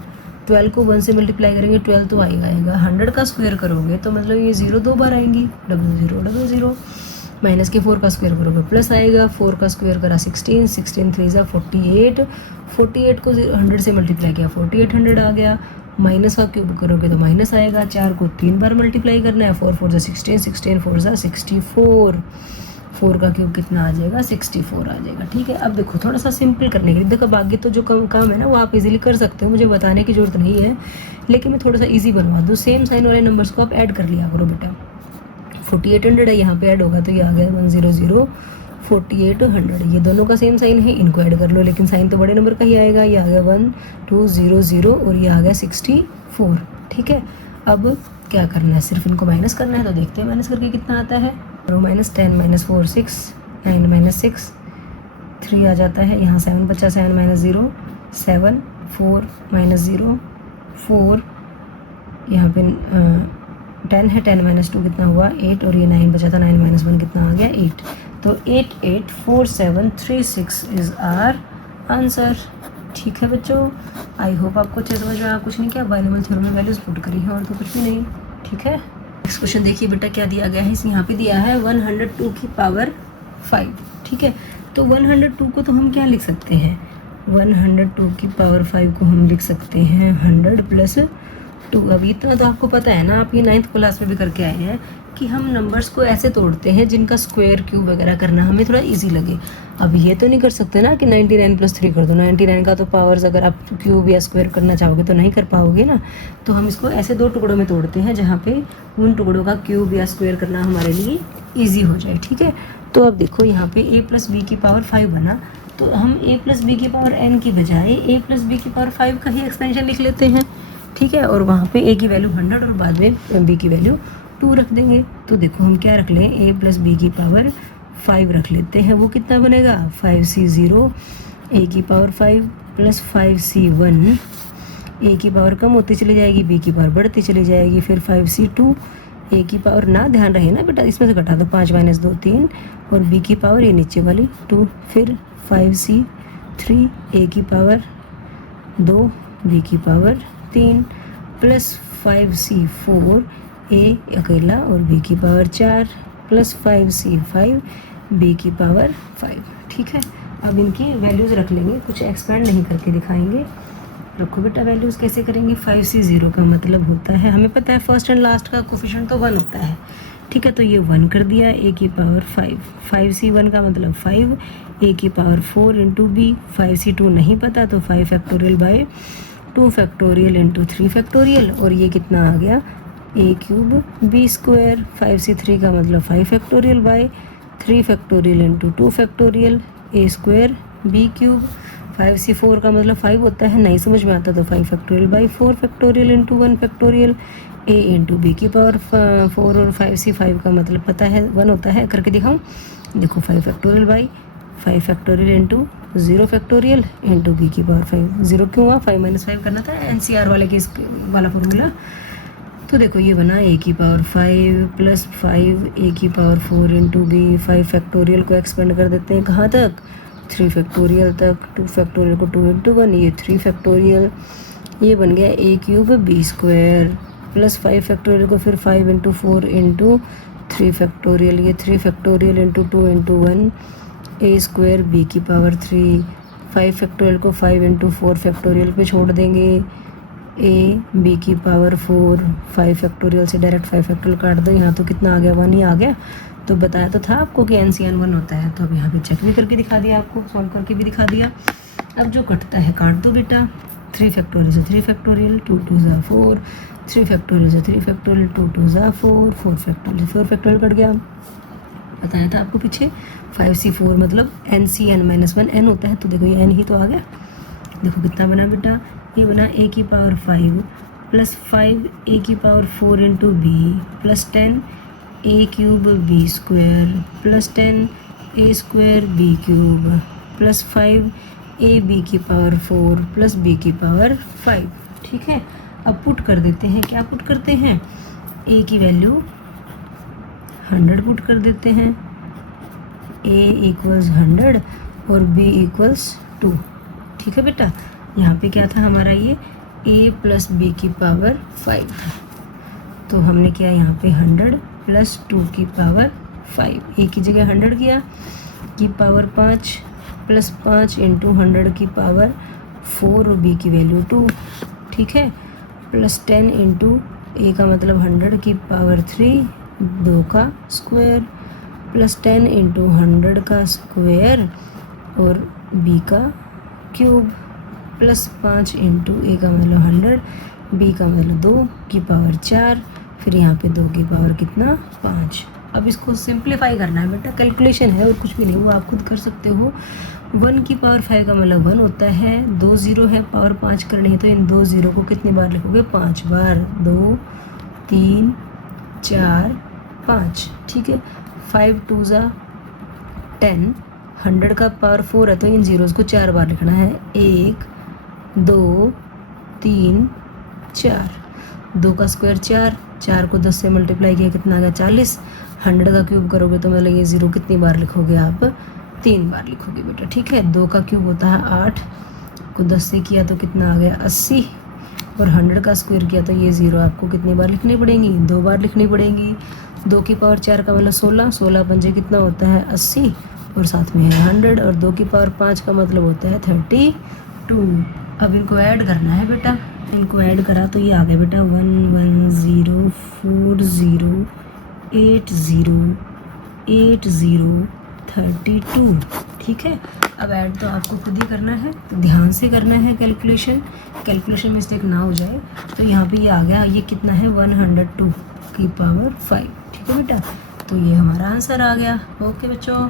12 को 1 से मल्टीप्लाई करेंगे 12 तो आएगा 100 का स्क्वायर करोगे तो मतलब ये 0 2 बार आएंगी, 00 00। -4 का स्क्वायर करोगे प्लस आएगा, 4 का स्क्वायर करा 16, 16 3 48, 48 को 100 से मल्टीप्लाई किया 4800 आ गया, माइनस का क्यूब करोगे तो माइनस आएगा, 4 को 3 बार मल्टीप्लाई करना है, 4 4 16, 16 4 64, 4 का क्यूब कितना आ जाएगा, 64 आ जाएगा। ठीक है, अब देखो थोड़ा सा सिंपल करने के लिए, देखो बाकी तो जो काम है ना वो आप इजीली कर सकते हो, मुझे बताने की ज़रूरत नहीं है, लेकिन मैं थोड़ा सा इजी बनवा दूँ। सेम साइन वाले नंबर्स को आप ऐड कर लिया करो बेटा, 4800 है यहाँ पे ऐड होगा तो ये आ गया 100 4800, ये दोनों का सेम साइन है, इनको ऐड कर लो, लेकिन साइन तो बड़े नंबर का ही आएगा, ये आ गया 1200 और ये आ गया 64। ठीक है, अब क्या करना है, सिर्फ इनको माइनस करना है, तो देखते हैं माइनस करके कितना आता है। -10 - 4 6, 9 - 6 3 आ जाता है, यहाँ 7 बचा, 7 - 0 7, 4 - 0 4, यहाँ पे 10 है, 10 - 2 कितना हुआ 8 और ये 9 बचा था, 9 - 1 कितना आ गया 8। तो 884736 इज़ आर आंसर। ठीक है बच्चों, आई होप आपको अच्छे समझ में आया। कुछ नहीं किया, बाइनोमियल थ्योरम में वैल्यूज पुट करी है और तो कुछ भी नहीं। ठीक है, नेक्स्ट क्वेश्चन देखिए बेटा क्या दिया गया है, यहाँ पे दिया है 102 की पावर 5। ठीक है, तो 102 को तो हम क्या लिख सकते हैं, 102 की पावर 5 को हम लिख सकते हैं 100 + 2। अब इतना तो आपको पता है ना, आप ये 9th क्लास में भी करके आए हैं कि हम नंबर्स को ऐसे तोड़ते हैं जिनका स्क्वायर क्यूब वगैरह करना हमें थोड़ा इजी लगे। अब ये तो नहीं कर सकते ना कि 99 + 3 कर दो। 99 का तो पावर्स अगर आप क्यूब या स्क्वायर करना चाहोगे तो नहीं कर पाओगे ना। तो हम इसको ऐसे 2 टुकड़ों में तोड़ते हैं जहाँ पे उन टुकड़ों का क्यूब या स्क्वायर करना हमारे लिए ईजी हो जाए, ठीक है। तो अब देखो यहाँ पे a + b की पावर 5 बना, तो हम a + b की पावर n की बजाय a + b की पावर 5 का ही एक्सपेंशन लिख लेते हैं, ठीक है। और वहाँ पे a की वैल्यू 100 और बाद में b की वैल्यू 2 रख देंगे। तो देखो हम क्या रख लें, a + b की पावर 5 रख लेते हैं। वो कितना बनेगा, 5c0 a की पावर 5 + 5c1। a की पावर कम होती चली जाएगी, b की पावर बढ़ती चली जाएगी, फिर 5c2 a की पावर ना, ध्यान रहे ना बेटा, इसमें से घटा दो, 5 - 2 3, और b की पावर ये नीचे वाली 2, फिर 5c3 a की पावर 2 b की पावर 3 + 5c4 a अकेला और b की पावर 4 + 5c5 b की पावर 5, ठीक है। अब इनकी वैल्यूज़ रख लेंगे, कुछ एक्सपेंड नहीं करके दिखाएंगे। रखो बेटा, वैल्यूज़ कैसे करेंगे। 5c0 का मतलब होता है, हमें पता है फर्स्ट एंड लास्ट का कोफिशिएंट तो 1 होता है, ठीक है। तो ये 1 कर दिया, a की पावर 5, 5c1 का मतलब 5, a की पावर 4 × b, 5c2 नहीं पता तो 5 फैक्टोरियल बाय 2 फैक्टोरियल × 3 फैक्टोरियल, और ये कितना आ गया, a³ b²। 5c3 का मतलब 5 factorial by 3 factorial × 2 factorial a² b³। 5c4 का मतलब 5 होता है, नहीं समझ में आता तो 5 factorial by 4 factorial × 1 factorial a × b की पावर 4, और 5c5 का मतलब पता है 1 होता है, करके दिखाऊं। देखो 5 factorial by 5 factorial × 0 factorial × b की पावर 5। 0 क्यों हुआ, 5 - 5 करना था, NCR वाले के वाला फॉर्मूला। तो देखो ये बना a की पावर 5 + 5 a की पावर 4 × b। 5 फैक्टोरियल को एक्सपेंड कर देते हैं कहाँ तक, 3 फैक्टोरियल तक। 2 फैक्टोरियल को 2 × 1, ये 3 फैक्टोरियल, ये बन गया a³ b² + 5 फैक्टोरियल को फिर 5 × 4 × 3 फैक्टोरियल, ये 3 फैक्टोरियल × 2 × 1 a² b की पावर 3। 5 फैक्टोरियल को 5 × 4 फैक्टोरियल पे छोड़ देंगे, a b की पावर 4। 5 फैक्टोरियल से डायरेक्ट 5 फैक्टोरियल काट दो, यहाँ तो कितना आ गया, 1 ही आ गया। तो बताया तो था आपको कि NCN 1 होता है, तो अब यहाँ पे चेक भी करके दिखा दिया, आपको सॉल्व करके भी दिखा दिया। अब जो कटता है काट दो बेटा। 3 फैक्टोरियल से 3 फैक्टोरियल, 2 × 2 = 4, 3 फैक्टोरियल से 3 फैक्टोरियल, 2 × 2 = 4, 4 फैक्टोरियल से 4 फैक्टोरियल कट गया। बताया था आपको पीछे 5c4 मतलब NCN - 1 n होता है, तो देखो ये n ही तो आ गया। देखो कितना बना बेटा, ये बना a की पावर 5 + 5 a की power 4 × b + 10 a³ b² + 10 a² b³ + 5 a b की पावर 4 + b की पावर 5, ठीक है। अब पुट कर देते हैं, क्या पुट करते हैं, a की वैल्यू 100 पुट कर देते हैं, a = 100 और b = 2, ठीक है बेटा। यहाँ पे क्या था हमारा, ये a + b की पावर 5, तो हमने किया यहाँ पे 100 + 2 की पावर 5, a की जगह 100 किया, की पावर 5 + 5 × 100 की पावर 4 और b की वैल्यू 2, ठीक है, + 10 × a का मतलब 100 की पावर 3, 2 का स्क्वायर, + 10 × 100 का स्क्वायर और b का क्यूब, + 5 × a का मतलब 100, b का मतलब 2 की पावर 4, फिर यहाँ पे 2 की पावर कितना, 5। अब इसको सिंप्लीफाई करना है बेटा, कैलकुलेशन है और कुछ भी नहीं, वो आप खुद कर सकते हो। 1 की पावर 5 का मतलब 1 होता है, 2 0 है, पावर 5 करनी है, तो इन 2 0 को कितनी बार लिखोगे, 5 बार, 2 3 4 5, ठीक है। 5 × 2 = 10, 100 का पावर 4 है, तो इन जीरोज़ को 4 बार लिखना है, 1 2 3 4, 2 का स्क्वायर 4, 4 को 10 से मल्टीप्लाई किया कितना आ गया, 40। 100 का क्यूब करोगे तो मतलब ये 0 कितनी बार लिखोगे आप, 3 बार लिखोगे बेटा, ठीक है। 2 का क्यूब होता है 8, को 10 से किया तो कितना आ गया, 80, और 100 का स्क्वायर किया तो ये 0 आपको कितनी बार लिखनी पड़ेंगी, 2 बार लिखनी पड़ेगी। 2 की पावर 4 का मतलब 16, 16 पंजे कितना होता है, 80, और साथ में है 100, और 2 की पावर 5 का मतलब होता है 32। अब इनको ऐड करना है बेटा, इनको ऐड करा तो ये आ गया बेटा 11040808032। ठीक है, अब ऐड तो आपको खुद ही करना है, तो ध्यान से करना है कैलकुलेशन मिस्टेक ना हो जाए। तो यहाँ पे ये आ गया, ये कितना है 102 की पावर 5। ठीक है बेटा, तो ये हमारा आंसर आ गया। ओके बच्चों,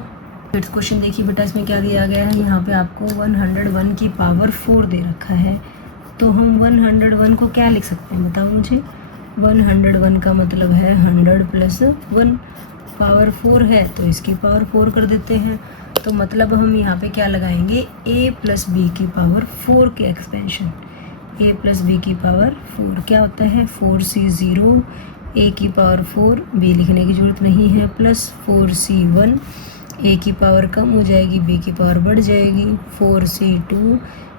फिफ्थ क्वेश्चन देखिए बेटा, इसमें क्या दिया गया है, यहाँ पे आपको 101 की पावर 4 दे रखा है। तो हम 101 को क्या लिख सकते हैं बताओ मुझे। 101 का मतलब है 100 + 1, पावर 4 है तो इसकी पावर 4 कर देते हैं। तो मतलब हम यहाँ पे क्या लगाएंगे, a + b की पावर 4 के एक्सपेंशन। a + b की पावर 4 क्या होता है, 4c0, a की पावर 4, b लिखने की ज़रूरत नहीं है, +4c1, a की पावर कम हो जाएगी, b की पावर बढ़ जाएगी, 4c2,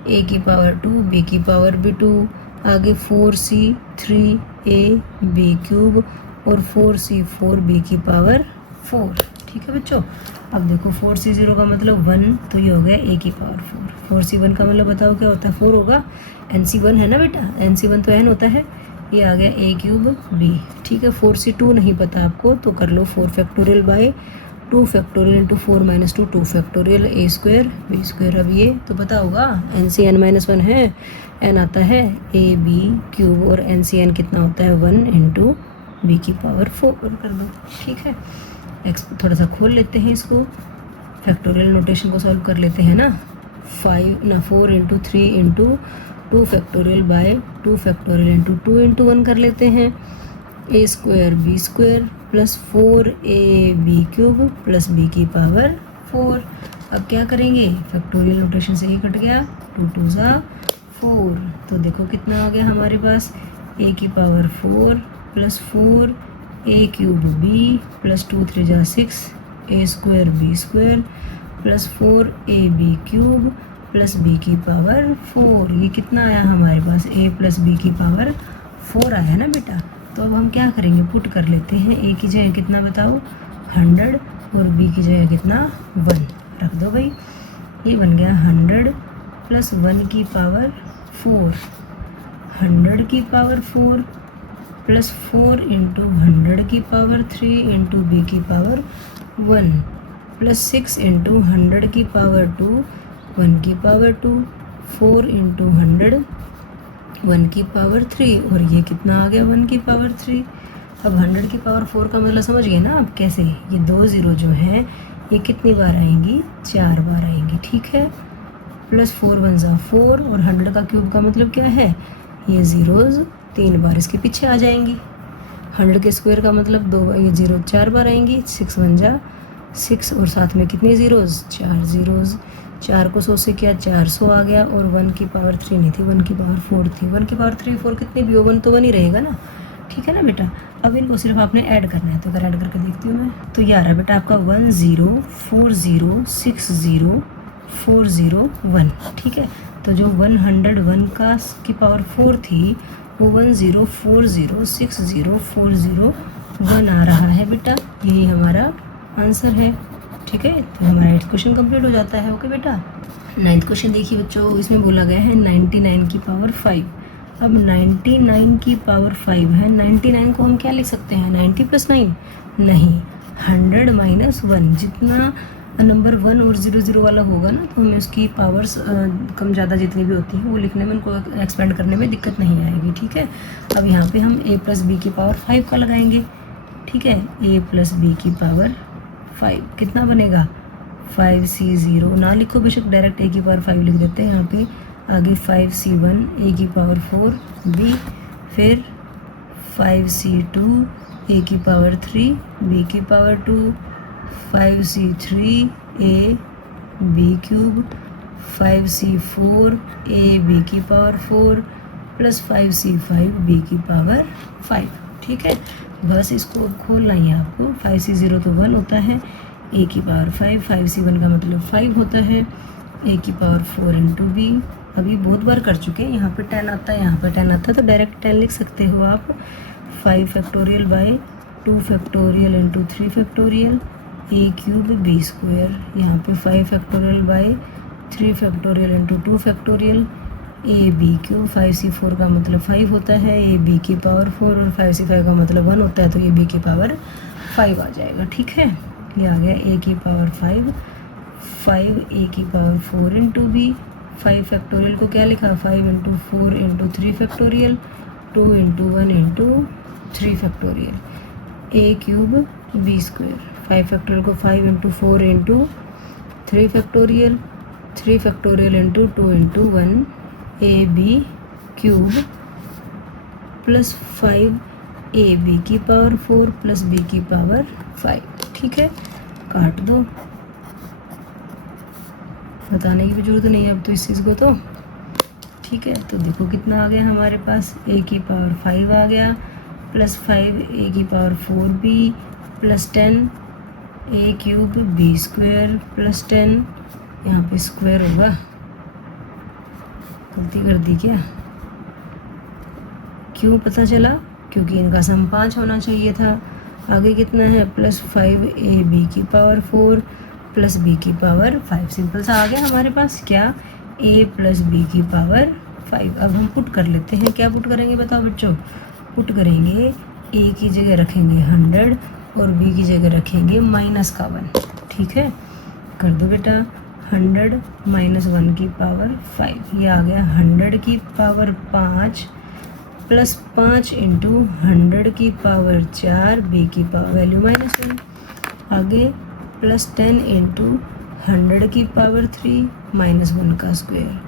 a की पावर 2, b की पावर भी 2, आगे 4c3a b³ और 4c4 b की पावर 4। ठीक है बच्चों, अब देखो 4c0 का मतलब 1, तो ये हो गया a की पावर 4। 4c1 का मतलब बताओ क्या होता है, 4 होगा, nc1 है ना बेटा, nc1 तो n होता है, ये आ गया a³ b। ठीक है, 4c2 नहीं पता आपको तो कर लो 4 factorial by 2 factorial × 4 - 2 2 factorial a² b²। अब ये तो पता होगा, nCn-1 है, n आता है ab³ और nCn कितना होता है 1 × b की पावर 4 कर दो। ठीक है, थोड़ा सा खोल लेते हैं इसको, फैक्टोरियल नोटेशन को सॉल्व कर लेते हैं ना। 4 × 3 × 2 फैक्टोरियल बाय 2 फैक्टोरियल × 2 × 1 कर लेते हैं, a² b² + 4ab³ + b की पावर 4। अब क्या करेंगे, फैक्टोरियल नोटेशन से ये कट गया, 2 × 2 = 4। तो देखो कितना आ गया हमारे पास, a की power 4 + 4a³ b + 2 × 3 = 6, a² b² + 4ab³ + b की पावर 4। ये कितना आया हमारे पास, a + b की पावर 4 आया ना बेटा। तो अब हम क्या करेंगे, पुट कर लेते हैं, a की जगह कितना बताओ 100 और b की जगह कितना 1 रख दो भाई। ये बन गया 100 + 1 की पावर 4, 100 की पावर 4 + 4 × 100 की पावर 3 × b की पावर 1 + 6 × 100 की पावर 2, 1 की पावर 2, 4 × 100 1 की पावर 3, और ये कितना आ गया 1 की पावर 3। अब 100 की पावर 4 का मतलब समझ गए ना आप कैसे, ये 2 ज़ीरो जो हैं ये कितनी बार आएंगी, 4 बार आएंगी। ठीक है, +4 × 1 = 4, और 100 का क्यूब का मतलब क्या है, ये ज़ीरोज़ 3 बार इसके पीछे आ जाएंगी। 100 के स्क्वायर का मतलब 2 बार, ये 0 4 बार आएंगी, 6 × 1 = 6, और साथ में कितने ज़ीरोज़, 4 ज़ीरोज़। 4 को 100 से किया 400 आ गया, और 1 की पावर 3 नहीं थी, 1 की पावर 4 थी। 1 की पावर 3 4 कितने भी हो, 1 तो 1 ही रहेगा ना। ठीक है ना बेटा, अब इनको सिर्फ आपने ऐड करना है, तो अगर ऐड करके देखती हूँ मैं, तो ये आ रहा है बेटा आपका 10406041। ठीक है, तो जो 101 का की पावर 4 थी वो 10406041 आ रहा है बेटा, यही हमारा आंसर है। ठीक है, तो हमारा 8th क्वेश्चन कंप्लीट हो जाता है। ओके बेटा, 9th क्वेश्चन देखिए बच्चों, इसमें बोला गया है 99 की पावर 5। अब 99 की पावर 5 है, 99 को हम क्या लिख सकते हैं, 90 + 9 नहीं, 100 - 1, जितना नंबर 1 और 0 वाला होगा ना, तो हमें उसकी पावर्स कम ज़्यादा जितनी भी होती हैं वो लिखने में, उनको एक्सपेंड करने में दिक्कत नहीं आएगी। ठीक है, अब यहाँ पे हम a + b की पावर 5 का लगाएंगे। ठीक है, a + b की पावर 5 कितना बनेगा, 5c0 ना लिखो बेशक, डायरेक्ट a की पावर 5 लिख देते हैं यहाँ पे, आगे 5c1 a की पावर 4 b, फिर 5c2 a की पावर 3 b की power 2, 5c3 a b³, 5c4 a b की पावर 4 + 5c5 b की पावर 5। ठीक है, बस इसको खोलना ही है आपको। 5c0 तो 1 होता है, a की पावर 5, 5c1 का मतलब 5 होता है, a की पावर 4 × b। अभी बहुत बार कर चुके हैं, यहाँ पे 10 आता है, यहाँ पे 10 आता है, तो डायरेक्ट 10 लिख सकते हो आप। 5 factorial by 2 factorial × 3 factorial a³ b², यहाँ पे 5 factorial by 3 factorial × 2 factorial AB³ 5C4 का मतलब 5 होता है, AB की पावर 4 और 5C5 का मतलब 1 होता है, तो AB की पावर 5 आ जाएगा। ठीक है, ये आ गया A की पावर 5, 5A की पावर 4 इंटू B। 5 फैक्टोरियल को क्या लिखा, 5 into 4 into 3 factorial, 2 into 1 into 3 factorial, A³ B²। 5 factorial को 5 into 4 into 3 factorial, 3 factorial into 2 into 1 AB³ plus 5AB की पावर 4 प्लस B की पावर 5। ठीक है, काट दो, बताने की भी जरूरत नहीं है अब तो इस चीज़ को तो। ठीक है, तो देखो कितना आ गया हमारे पास, A की पावर 5 आ गया प्लस 5A की power 4B plus 10 A³ B² plus 10, यहाँ पे स्क्वायर होगा, गलती कर दी क्या, क्यों पता चला, क्योंकि इनका सम 5 होना चाहिए था। आगे कितना है, प्लस 5AB की पावर 4 प्लस B की पावर 5। सिंपल सा आ गया हमारे पास क्या, A प्लस B की पावर 5। अब हम पुट कर लेते हैं, क्या पुट करेंगे बताओ बच्चों, पुट करेंगे A की जगह रखेंगे 100 और B की जगह रखेंगे -1। ठीक है, कर दो बेटा, 100 -1 की पावर 5, ये आ गया 100 की पावर 5 प्लस 5 इंटू 100 की पावर 4, B की पावर वैल्यू -1। आगे प्लस 10 इंटू 100 की पावर 3 -1 का स्क्वायर,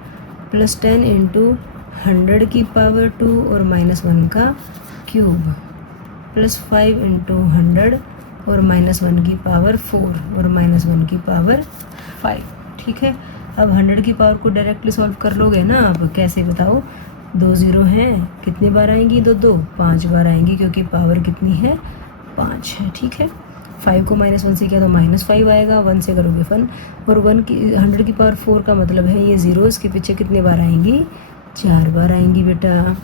प्लस 10 इंटू 100 की पावर 2 और -1 का क्यूब, प्लस 5 इंटू 100 और -1 की पावर 4 और -1 की पावर 5। ठीक है, अब 100 की पावर को डायरेक्टली सॉल्व कर लोगे ना आप, कैसे बताओ, 2 0 हैं, कितनी बार आएंगी, 2 5 बार आएंगी, क्योंकि पावर कितनी है, 5 है। ठीक है, 5 को -1 से किया तो -5 आएगा, 1 से करोगे 1, और 100 की पावर 4 का मतलब है ये 0, इसके पीछे कितने बार आएंगी, 4 बार आएंगी बेटा।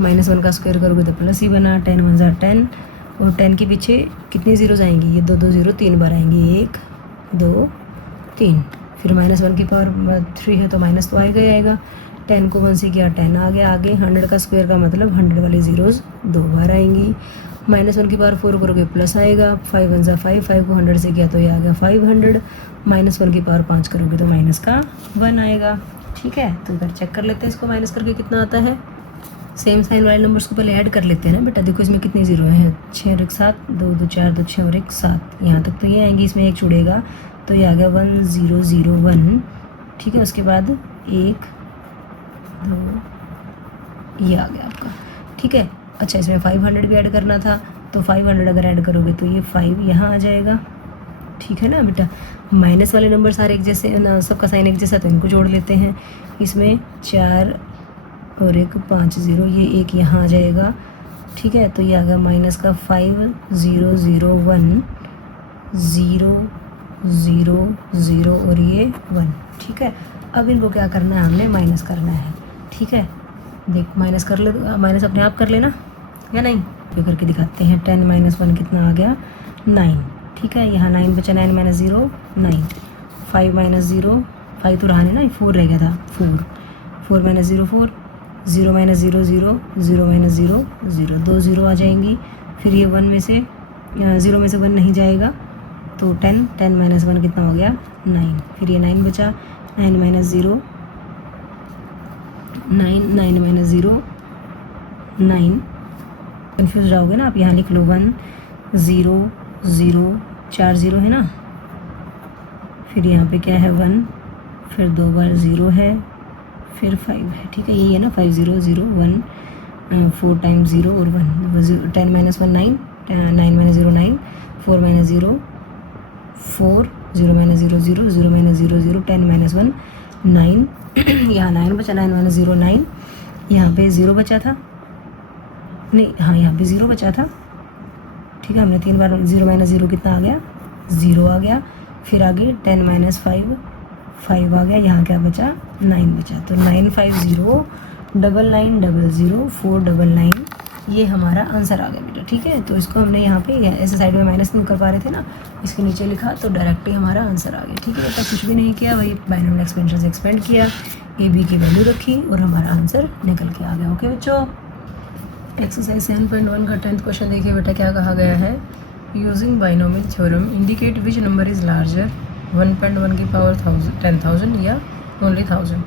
-1 का स्क्वायर करोगे तो प्लस ही बना, 10 1 ज़ा 10, और 10 के पीछे कितनी जीरोज आएंगी, ये 2 2 0 3 बार आएंगी, 1 2 3। फिर -1 की पावर 3 है तो माइनस तो आएगा ही आएगा, 10 को 1 से किया 10 आ गया आगे, 100 का स्क्वायर का मतलब 100 वाली जीरोज 2 बार आएंगी। -1 की पावर 4 करोगे प्लस आएगा, 5 1 ज़ा 5, 5 को 100 से किया तो ये आ गया 500, -1 की पावर 5 करोगे तो माइनस का 1 आएगा। ठीक है, तो इधर चेक कर लेते हैं इसको माइनस करके कितना आता है। सेम साइन वाले नंबर्स को पहले ऐड कर लेते हैं ना बेटा, देखो इसमें कितनी जीरो हैं, 6 और 1 7, 2 2 4 2 6 और 1 7, यहाँ तक तो ये आएंगी, इसमें एक जुड़ेगा तो ये आ गया 1 0 0 1। ठीक है, उसके बाद 1 2 ये आ गया आपका। ठीक है, अच्छा इसमें 500 भी ऐड करना था, तो 500 अगर ऐड करोगे तो ये 5 यहाँ आ जाएगा। ठीक है ना बेटा, माइनस वाले नंबर सारे एक जैसे ना, सबका साइन एक जैसा, तो इनको जोड़ लेते हैं। इसमें 4 और 1 5 0, ये 1 यहाँ आ जाएगा। ठीक है, तो ये आ गया माइनस का 5 0 0 1 0 0 0 और ये 1। ठीक है, अब इनको क्या करना है, हमने माइनस करना है। ठीक है, देख माइनस कर ले, माइनस अपने आप कर लेना या नहीं, ये करके दिखाते हैं। 10 - 1 कितना आ गया, 9। ठीक है, यहाँ 9 बचा, 9 - 0 9, 5 - 0 5 तो रहा नहीं ना, 4 रह गया था, 4 4 - 0 4, 0 - 0 0 0 - 0 0, 2 0 आ जाएंगी। फिर ये 1 में से 0 में से 1 नहीं जाएगा तो 10 10 - 1 कितना हो गया, 9। फिर ये 9 बचा, 9 - 0 9 9 - 0 9, कन्फ्यूज जाओगे ना आप, यहाँ लिख लो 1 0 0 4 0 है ना, फिर यहाँ पे क्या है 1, फिर 2 बार 0 है, फिर 5 है। ठीक है, यही है ना, 5 0 0 1, 4 टाइम्स 0 और 1, 10 - 1 9, 9 - 0 9, 4 - 0 4, 0 - 0 0 0 - 0 0, 10 - 1 9, यहाँ 9 बचा, 9 - 0 9, यहाँ पे 0 बचा था, नहीं हाँ यहाँ पे 0 बचा था। ठीक है, हमने 3 बार 0 - 0 कितना आ गया, 0 आ गया। फिर आगे 10 - 5 5 आ गया, यहाँ क्या बचा, 9 बचा, तो 9 5 0 9 9 0 0 4 9 9 ये हमारा आंसर आ गया बेटा, ठीक है। तो इसको हमने यहाँ पे ऐसे साइड में माइनस नहीं कर पा रहे थे ना, इसके नीचे लिखा तो डायरेक्टली हमारा आंसर आ गया, ठीक है बेटा। कुछ भी नहीं किया, वही बाइनोमियल एक्सपेंशन से एक्सपेंड किया, ए बी की वैल्यू रखी और हमारा आंसर निकल के आ गया। ओके बच्चों, एक्सरसाइज 7.1 का 10th क्वेश्चन देखिए बेटा, क्या कहा गया है। Using binomial theorem indicate which number is larger 1.1 की पावर 10,000 या ओनली 1000,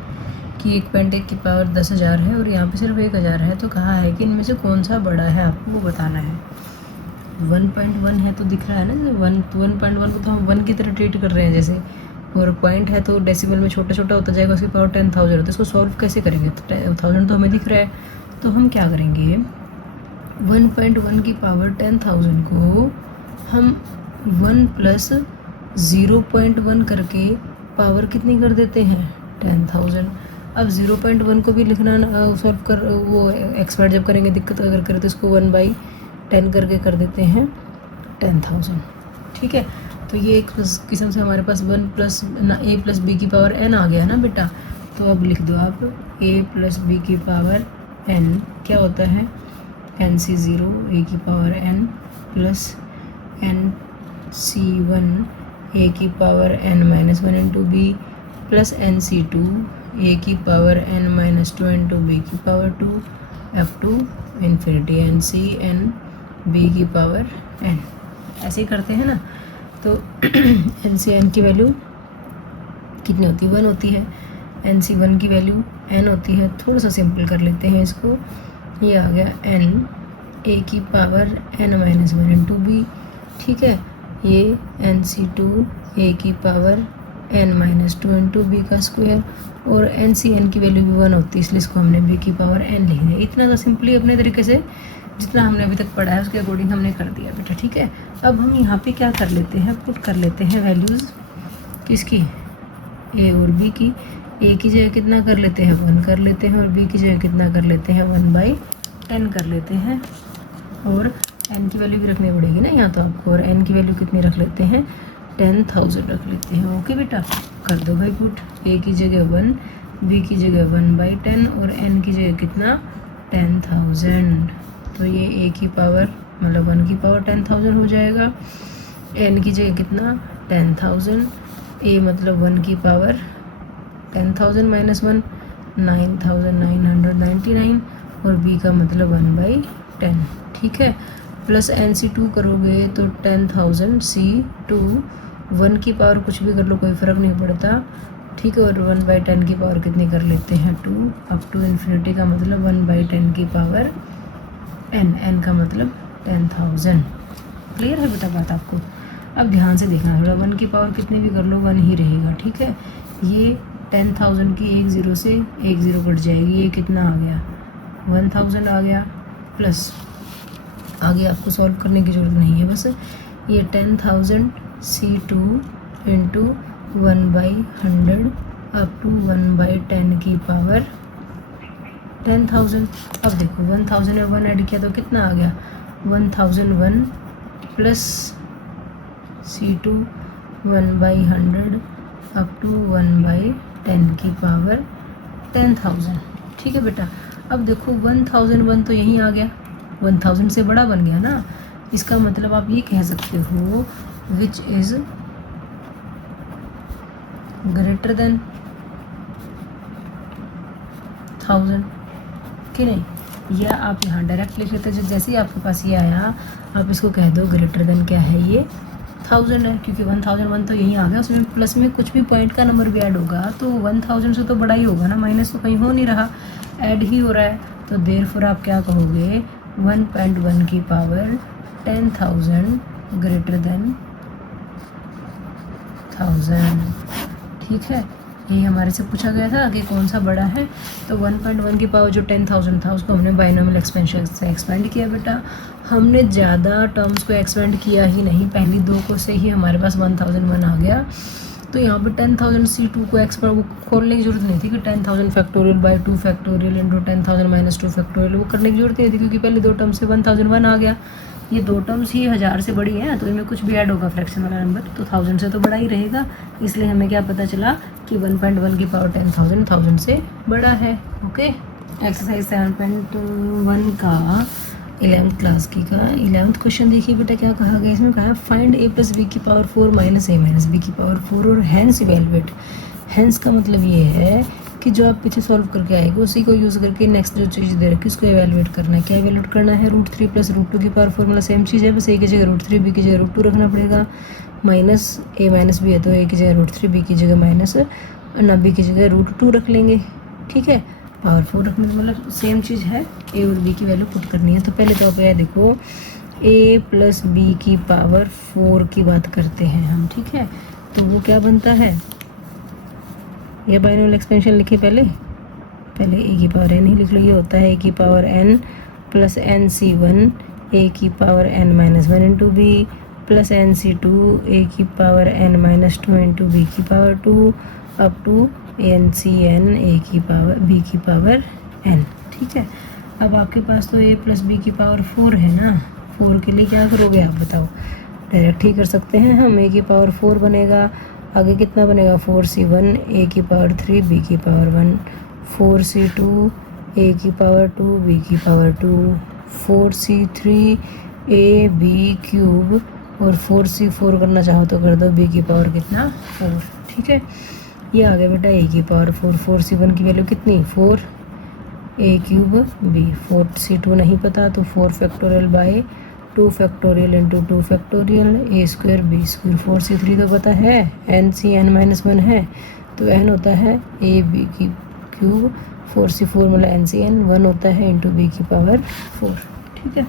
कि 1.1 की पावर 10,000 है और यहाँ पे सिर्फ 1,000 है। तो कहा है कि इनमें से कौन सा बड़ा है, आपको वो बताना है। 1.1 है तो दिख रहा है ना, 1.1 को तो हम 1 की तरह ट्रीट कर रहे हैं जैसे, और पॉइंट है तो डेसिमल में छोटा छोटा होता जाएगा, उसकी पावर 10,000 होता है। इसको सॉल्व कैसे करेंगे, तो 1000 तो हमें दिख रहा है, तो हम क्या करेंगे, 1.1 की पावर 10,000 को हम 1 प्लस 0.1 करके पावर कितनी कर देते हैं, 10,000। अब 0.1 को भी लिखना सॉल्व कर, वो एक्सपर्ट जब करेंगे दिक्कत अगर करें तो इसको 1/10 करके कर देते हैं 10,000, ठीक है। तो ये एक किस्म से हमारे पास 1 प्लस ए प्लस बी की पावर n आ गया ना बेटा। तो अब लिख दो आप a प्लस बी की पावर n क्या होता है, NC0 a की power n plus NC1 a की power n-1 into B plus NC2 a की पावर n-2 इंटू बी की power 2 up to infinity NCn b की पावर n। ऐसे ही करते हैं ना। तो NCn की वैल्यू कितनी होती है, 1 होती है। NC1 की वैल्यू n होती है। थोड़ा सा सिंपल कर लेते हैं इसको, ये आ गया n a की पावर n-1 इंटू बी, ठीक है। ये NC2 a की पावर n-2 इंटू बी का स्क्वायर, और NCn की वैल्यू भी 1 होती है, इसलिए इसको हमने b की पावर n लिख दिया। इतना तो सिंपली अपने तरीके से जितना हमने अभी तक पढ़ा है उसके अकॉर्डिंग हमने कर दिया बेटा, ठीक है। अब हम यहाँ पे क्या कर लेते हैं, पुट कर लेते हैं वैल्यूज़ किसकी, a और b की। a की जगह कितना कर लेते हैं, 1 कर लेते हैं, और b की जगह कितना कर लेते हैं, 1/10 कर लेते हैं। और n की वैल्यू भी रखनी पड़ेगी ना यहाँ तो आपको, और n की वैल्यू कितनी रख लेते हैं, 10,000 रख लेते हैं। ओके बेटा, कर दो भाई पुट, a की जगह 1, b की जगह 1/10 और n की जगह कितना, 10,000। तो ये a की पावर मतलब 1 की पावर 10,000 हो जाएगा, n की जगह कितना, 10,000, a मतलब 1 की पावर 10,000 माइनस 1 9,999, और b का मतलब 1/10, ठीक है। प्लस NC2 करोगे तो 10,000 C2, 1 की पावर कुछ भी कर लो कोई फ़र्क नहीं पड़ता, ठीक है। और 1/10 की पावर कितनी कर लेते हैं, 2 अप टू इन्फिनिटी का मतलब 1/10 की पावर n का मतलब 10,000। क्लियर है बेटा बात आपको। अब ध्यान से देखना थोड़ा, 1 की पावर कितनी भी कर लो 1 ही रहेगा, ठीक है। ये 10,000 की एक ज़ीरो से एक ज़ीरो कट जाएगी, ये कितना आ गया, 1,000 आ गया, प्लस आगे आपको सॉल्व करने की ज़रूरत नहीं है, बस ये 10,000 C2 इंटू 1/100 अप टू 1/10 की पावर 10,000। अब देखो 1,000 में 1 ऐड किया तो कितना आ गया, 1,001 प्लस C2 1/100 अप टू 1/10 की पावर 10,000, ठीक है बेटा। अब देखो 1,001 तो यहीं आ गया, 1,000 से बड़ा बन गया ना, इसका मतलब आप ये कह सकते हो विच इज़ ग्रेटर देन 1000, कि नहीं। या आप यहाँ डायरेक्ट लिख लेते हो, जैसे ही आपके पास ये आया आप इसको कह दो ग्रेटर देन क्या है, ये 1000 है, क्योंकि 1,001 तो यहीं आ गया, उसमें प्लस में कुछ भी पॉइंट का नंबर भी ऐड होगा तो 1,000 से तो बड़ा ही होगा ना, माइनस तो कहीं हो नहीं रहा, ऐड ही हो रहा है। तो देयरफॉर आप क्या कहोगे, 1.1 की पावर 10,000 ग्रेटर देन 1000, ठीक है। यही हमारे से पूछा गया था कि कौन सा बड़ा है। तो 1.1 की पावर जो 10,000 था उसको हमने बाइनोमियल एक्सपेंशन से एक्सपेंड किया बेटा, हमने ज़्यादा टर्म्स को एक्सपेंड किया ही नहीं, पहली दो को से ही हमारे पास 1,001 आ गया। तो यहाँ पे 10,000 C2 को एक्सपेंड खोलने की जरूरत नहीं थी कि 10,000 factorial by 2 factorial into 10,000 minus 2 factorial, वो करने की जरूरत नहीं थी क्योंकि पहले दो टर्म से 1,001 आ गया। ये दो टर्म्स ही 1000 से बड़ी हैं तो इनमें कुछ भी ऐड होगा फ्रैक्शन वाला नंबर तो 1000 से तो बड़ा ही रहेगा, इसलिए हमें क्या पता चला कि 1.1 की पावर 10,000 से बड़ा है। ओके, एक्सरसाइज 7.1 का 11th क्लास की का 11th क्वेश्चन देखिए बेटा क्या कहा गया इसमें। कहा फाइंड a प्लस बी की power 4 minus a minus B की पावर 4 और हैंस इवेलुएट। हैंस का मतलब ये है कि जो आप पीछे सॉल्व करके आएगा उसी को यूज़ करके नेक्स्ट जो चीज़ दे रखी उसको एवेलुएट करना है। क्या एवेलुएट करना है? √3 प्लस √2 की पावर 4 मतलब सेम चीज़ है, बस a की जगह √3 b की जगह √2 रखना पड़ेगा। माइनस a माइनस b है तो a की जगह √3 b की जगह माइनस ना b की जगह √2 रख लेंगे। ठीक है, पावर 4 रखने का मतलब सेम चीज़ है, a और b की वैल्यू पुट करनी है। तो पहले तो आप यह देखो a प्लस बी की पावर 4 की बात करते हैं हम। ठीक है, तो वो क्या बनता है, यह बाइनोमियल एक्सपेंशन लिखे पहले a की पावर n ही लिख लो। ये होता है a की power n plus nc1 a की power n minus 1 into B plus nc2 a की power n minus 2 into B की power 2 up to ncn a की पावर b की पावर n। ठीक है, अब आपके पास तो a प्लस बी की पावर 4 है ना, 4 के लिए क्या करोगे आप बताओ? डायरेक्ट ही कर सकते हैं हम, a की पावर 4 बनेगा, आगे कितना बनेगा 4c1 a की पावर 3 b की पावर 1, 4c2 a की पावर 2 b की power 2, 4c3 a b cube और 4c4 करना चाहो तो कर दो b की पावर कितना 4। ठीक है, ये आ गया बेटा a की पावर 4। 4c1 की वैल्यू कितनी 4 a क्यूब b, 4c2 नहीं पता तो 4 factorial by 2 factorial into 2 factorial a square b square. 4c3 तो पता है ncn माइनस 1 है तो n होता है a b की क्यूब, 4c4 मतलब ncn 1 होता है इंटू b की पावर 4। ठीक है,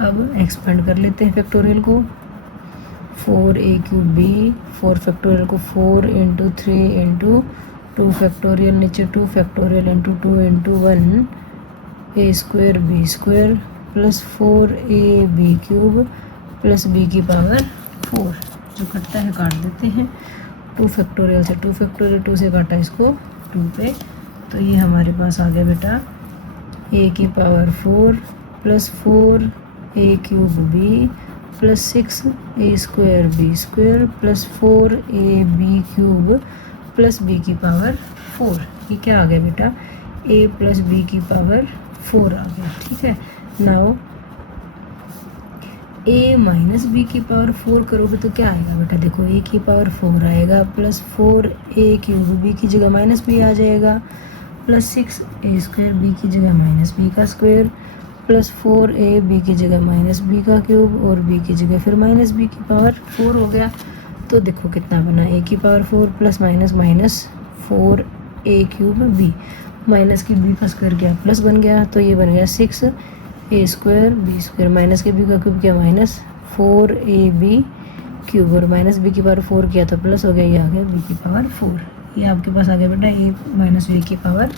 अब एक्सपेंड कर लेते हैं फैक्टोरियल को, 4a क्यूब b, 4 फैक्टोरियल को 4 इंटू 3 इंटू 2 फैक्टोरियल, नीचे 2 factorial into 2 into 1 a square b square plus 4ab cube plus b की पावर 4। जो कटता है काट देते हैं, 2 फैक्टोरियल से 2 फैक्टोरियल 2 से काटा इसको 2 पे, तो ये हमारे पास आ गया बेटा a की power 4 plus 4a cube b plus 6a square b square plus 4ab cube plus b की पावर 4। ये क्या आ गया बेटा a प्लस b की पावर 4 आ गया। ठीक है, नाउ a माइनस बी की पावर 4 करोगे तो क्या आएगा बेटा, देखो a की पावर 4 आएगा प्लस 4a क्यूब b की जगह माइनस b आ जाएगा प्लस 6a स्क्वायर b की जगह माइनस b का स्क्वायर प्लस 4ab की जगह माइनस b का क्यूब और b की जगह फिर माइनस b की पावर 4 हो गया। तो देखो कितना बना, a की power 4 plus minus minus 4a cube b, minus की b का स्क्वायर किया प्लस बन गया तो ये बन गया 6a square b square, minus के b का क्यूब किया माइनस 4ab क्यूब और माइनस b की पावर 4 किया तो प्लस हो गया, ये आ गया b की पावर 4। ये आपके पास आ गया बेटा a माइनस b की power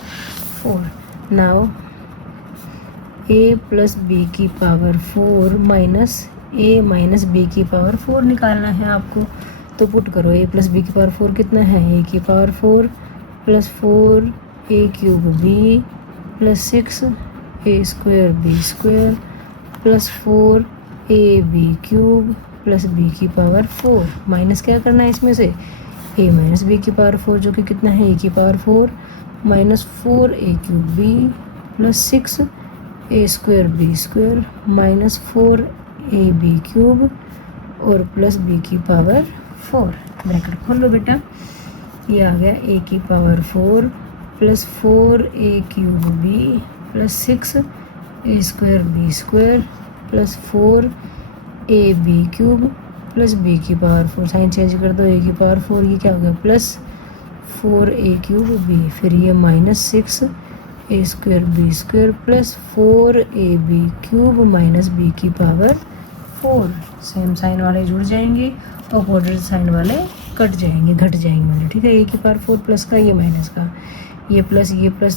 4। Now a plus b की power 4 minus a minus b की पावर 4 निकालना है आपको, तो पुट करो a प्लस b की पावर 4 कितना है, a की power 4 plus 4a cube b plus 6a square b square plus 4ab cube plus b की पावर 4। माइनस क्या करना है इसमें से, a माइनस b की पावर 4 जो कि कितना है a की power 4 minus 4a cube b plus 6a square b square minus 4ab cube और प्लस b की पावर 4। ब्रैकेट खोल लो बेटा, ये आ गया a की power 4 plus 4a cube b plus 6a square b square plus 4ab cube plus b की पावर 4। साइन चेंज कर दो, a की पावर 4 ये क्या हो गया प्लस 4a क्यूब b, फिर ये minus 6a square b square plus 4ab cube minus b की पावर 4। सेम साइन वाले जुड़ जाएंगे, अपोजिट साइन वाले कट जाएंगे, घट जाएंगे मतलब। ठीक है, a की पावर 4 प्लस का ये माइनस का, ये प्लस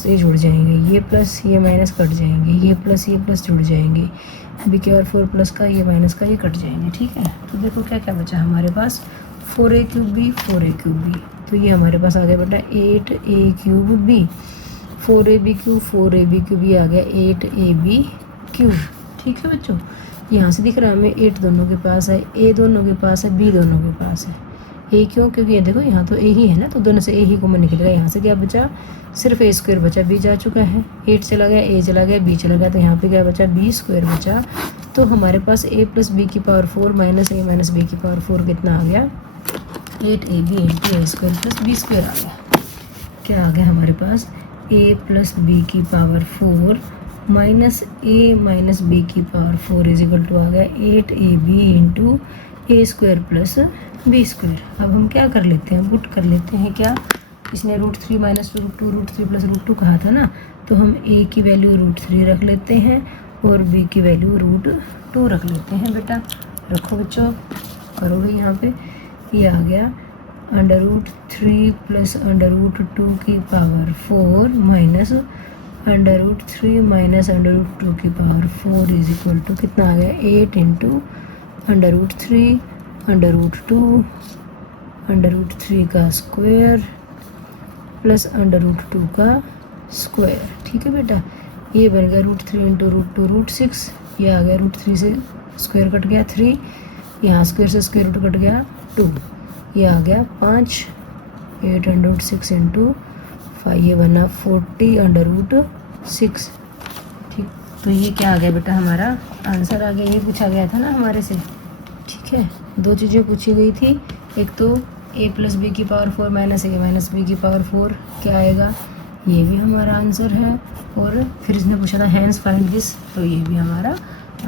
ये जुड़ जाएंगे, ये प्लस ये माइनस कट जाएंगे, ये प्लस जुड़ जाएंगे, b की पावर 4 प्लस का ये माइनस का ये कट जाएंगे। ठीक है, तो देखो क्या क्या बचा हमारे पास 4a cube b 4a cube b, तो ये हमारे पास आ गया बेटा 8a cube b, 4ab cube 4ab cube ये आ गया 8ab क्यूब। ठीक है बच्चों, यहाँ से दिख रहा है हमें 8 दोनों के पास है, a दोनों के पास है, b दोनों के पास है, ए क्यों, क्योंकि ये देखो यहाँ तो ए ही है ना, तो दोनों से ए ही कॉमन निकलेगा। यहाँ से क्या बचा, सिर्फ ए स्क्वायर बचा, बी जा चुका है, 8 चला गया, ए चला गया, बी चला गया, तो यहाँ पे क्या बचा, बी स्क्वायर बचा। तो हमारे पास ए प्लस बी की पावर 4 माइनस ए माइनस बी की पावर 4 कितना आ गया, 8ab इंटू ए स्क्वायर प्लस बी स्क्वायर आ गया। क्या आ गया हमारे पास, ए प्लस बी की पावर 4 माइनस ए माइनस बी की पावर 4 इज इक्वल टू आ गया 8ab इंटू ए स्क्वायर प्लस बी स्क्वायर। अब हम क्या कर लेते हैं, पुट कर लेते हैं क्या, इसने √3 माइनस √2 प्लस √2 कहा था ना, तो हम ए की वैल्यू √3 रख लेते हैं और बी की वैल्यू √2 रख लेते हैं। बेटा रखो बच्चों, करो भाई, यहाँ पे ये आ गया √3 प्लस √2 की पावर 4 माइनस √3 माइनस √2 की पावर 4 इज इक्वल टू कितना आ गया, 8 इंटू √3 √2 √3 का स्क्वायर प्लस √2 का स्क्वायर। ठीक है बेटा, ये बन गया √3 इंटू √2 √6, ये आ गया √3 से स्क्वायर कट गया 3, यहाँ स्क्वायर से स्क्वायर रूट कट गया 2, ये आ गया 5, 8√6 इंटू 5, ये बना 40√6। ठीक, तो ये क्या आ गया बेटा, हमारा आंसर आ गया, ये पूछा गया था ना हमारे से। ठीक है, दो चीज़ें पूछी गई थी, एक तो a प्लस बी की पावर 4 माइनस ए माइनस बी की पावर 4 क्या आएगा, ये भी हमारा आंसर है, और फिर इसने पूछा था हैंस फाइंड दिस, तो ये भी हमारा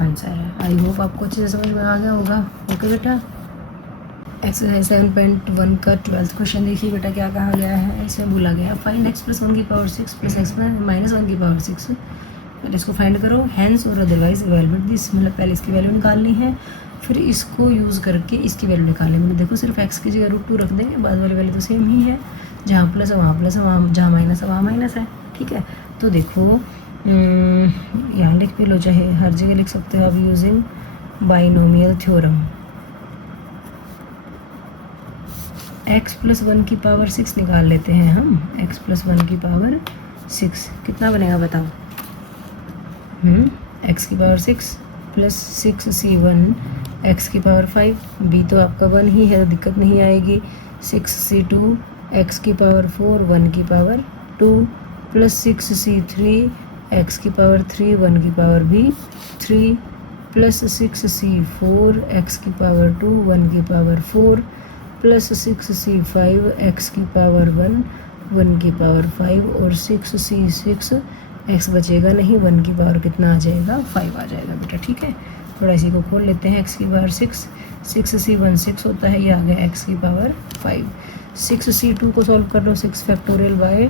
आंसर है। आई होप आपको अच्छे से समझ में आ गया होगा। ओके बेटा, एक्सरसाइज 7.1 का 12th क्वेश्चन देखिए बेटा, क्या कहा गया है, इसमें बोला गया फाइंड x प्लस 1 की पावर 6 प्लस x माइनस 1 की पावर 6, पहले इसको फाइंड करो, हैंस और अदरवाइज इवैल्यूएट दिस, मतलब पहले इसकी वैल्यू निकालनी है, फिर इसको यूज़ करके इसकी वैल्यू निकालें। मतलब देखो सिर्फ x की जगह √2 रख देंगे, बाद वाली वैल्यू तो सेम ही है, जहाँ प्लस है वहाँ प्लस है, वहाँ जहाँ माइनस है वहाँ माइनस है। ठीक है, तो देखो यहाँ लिख भी लो, चाहे हर जगह लिख सकते हो आप, using binomial theorem, x plus 1 की पावर 6 निकाल लेते हैं हम, x प्लस 1 की पावर 6 कितना बनेगा बताओ, x की पावर 6 प्लस 6c1 x की पावर 5, b तो आपका 1 ही है तो दिक्कत नहीं आएगी, 6c2 x की पावर 4 1 की पावर 2 प्लस 6c3 x की पावर 3 1 की पावर भी 3 प्लस 6c4 x की पावर 2 1 की पावर 4 प्लस 6c5 x की पावर 1 1 की पावर 5 और 6c6 x बचेगा नहीं, 1 की पावर कितना आ जाएगा, 5 आ जाएगा बेटा। ठीक है, थोड़ा इसी को खोल लेते हैं, x की पावर 6, 6c1 6 होता है, ये आ गया x की पावर 5, 6c2 को सॉल्व कर लो, 6 factorial by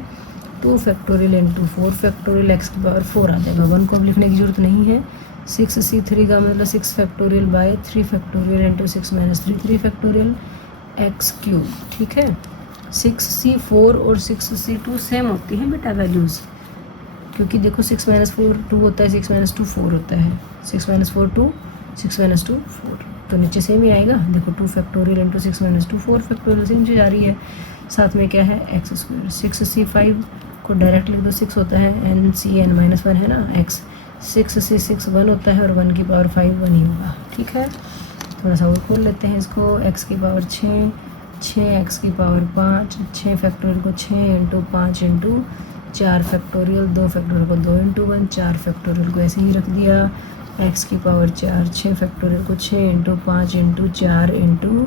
2 factorial into 4 factorial, x की पावर 4 आ जाएगा, 1 को अब लिखने की जरूरत नहीं है, 6c3 का मतलब 6 factorial by 3 factorial into 6 minus 3 3 factorial x cube. ठीक है, 6c4 और 6c2 सेम होती है बेटा वैल्यूज़, क्योंकि देखो 6 माइनस 4 2 होता है, 6 माइनस 2 4 होता है, 6 माइनस 4 2 6 माइनस 2 4, तो नीचे सेम ही आएगा। देखो 2 factorial into 6 minus 2 4 factorial same चीज़ आ रही है, साथ में क्या है एक्स स्क्वायर, 6c5 को डायरेक्ट लिख दो, 6 होता है n माइनस 1 है ना x, 6c6 1 होता है और 1 की पावर 5 1 ही होगा। ठीक है, थोड़ा सा और खोल लेते हैं इसको, x की पावर 6 6x की पावर 5 6 फैक्टोरियल को 6 इंटू 5 इंटू 4 फैक्टोरियल, 2 फैक्टोरियल को 2 इंटू 1 4 फैक्टोरियल को ऐसे ही रख दिया, x की पावर 4 6 फैक्टोरियल को 6 into 5 into 4 into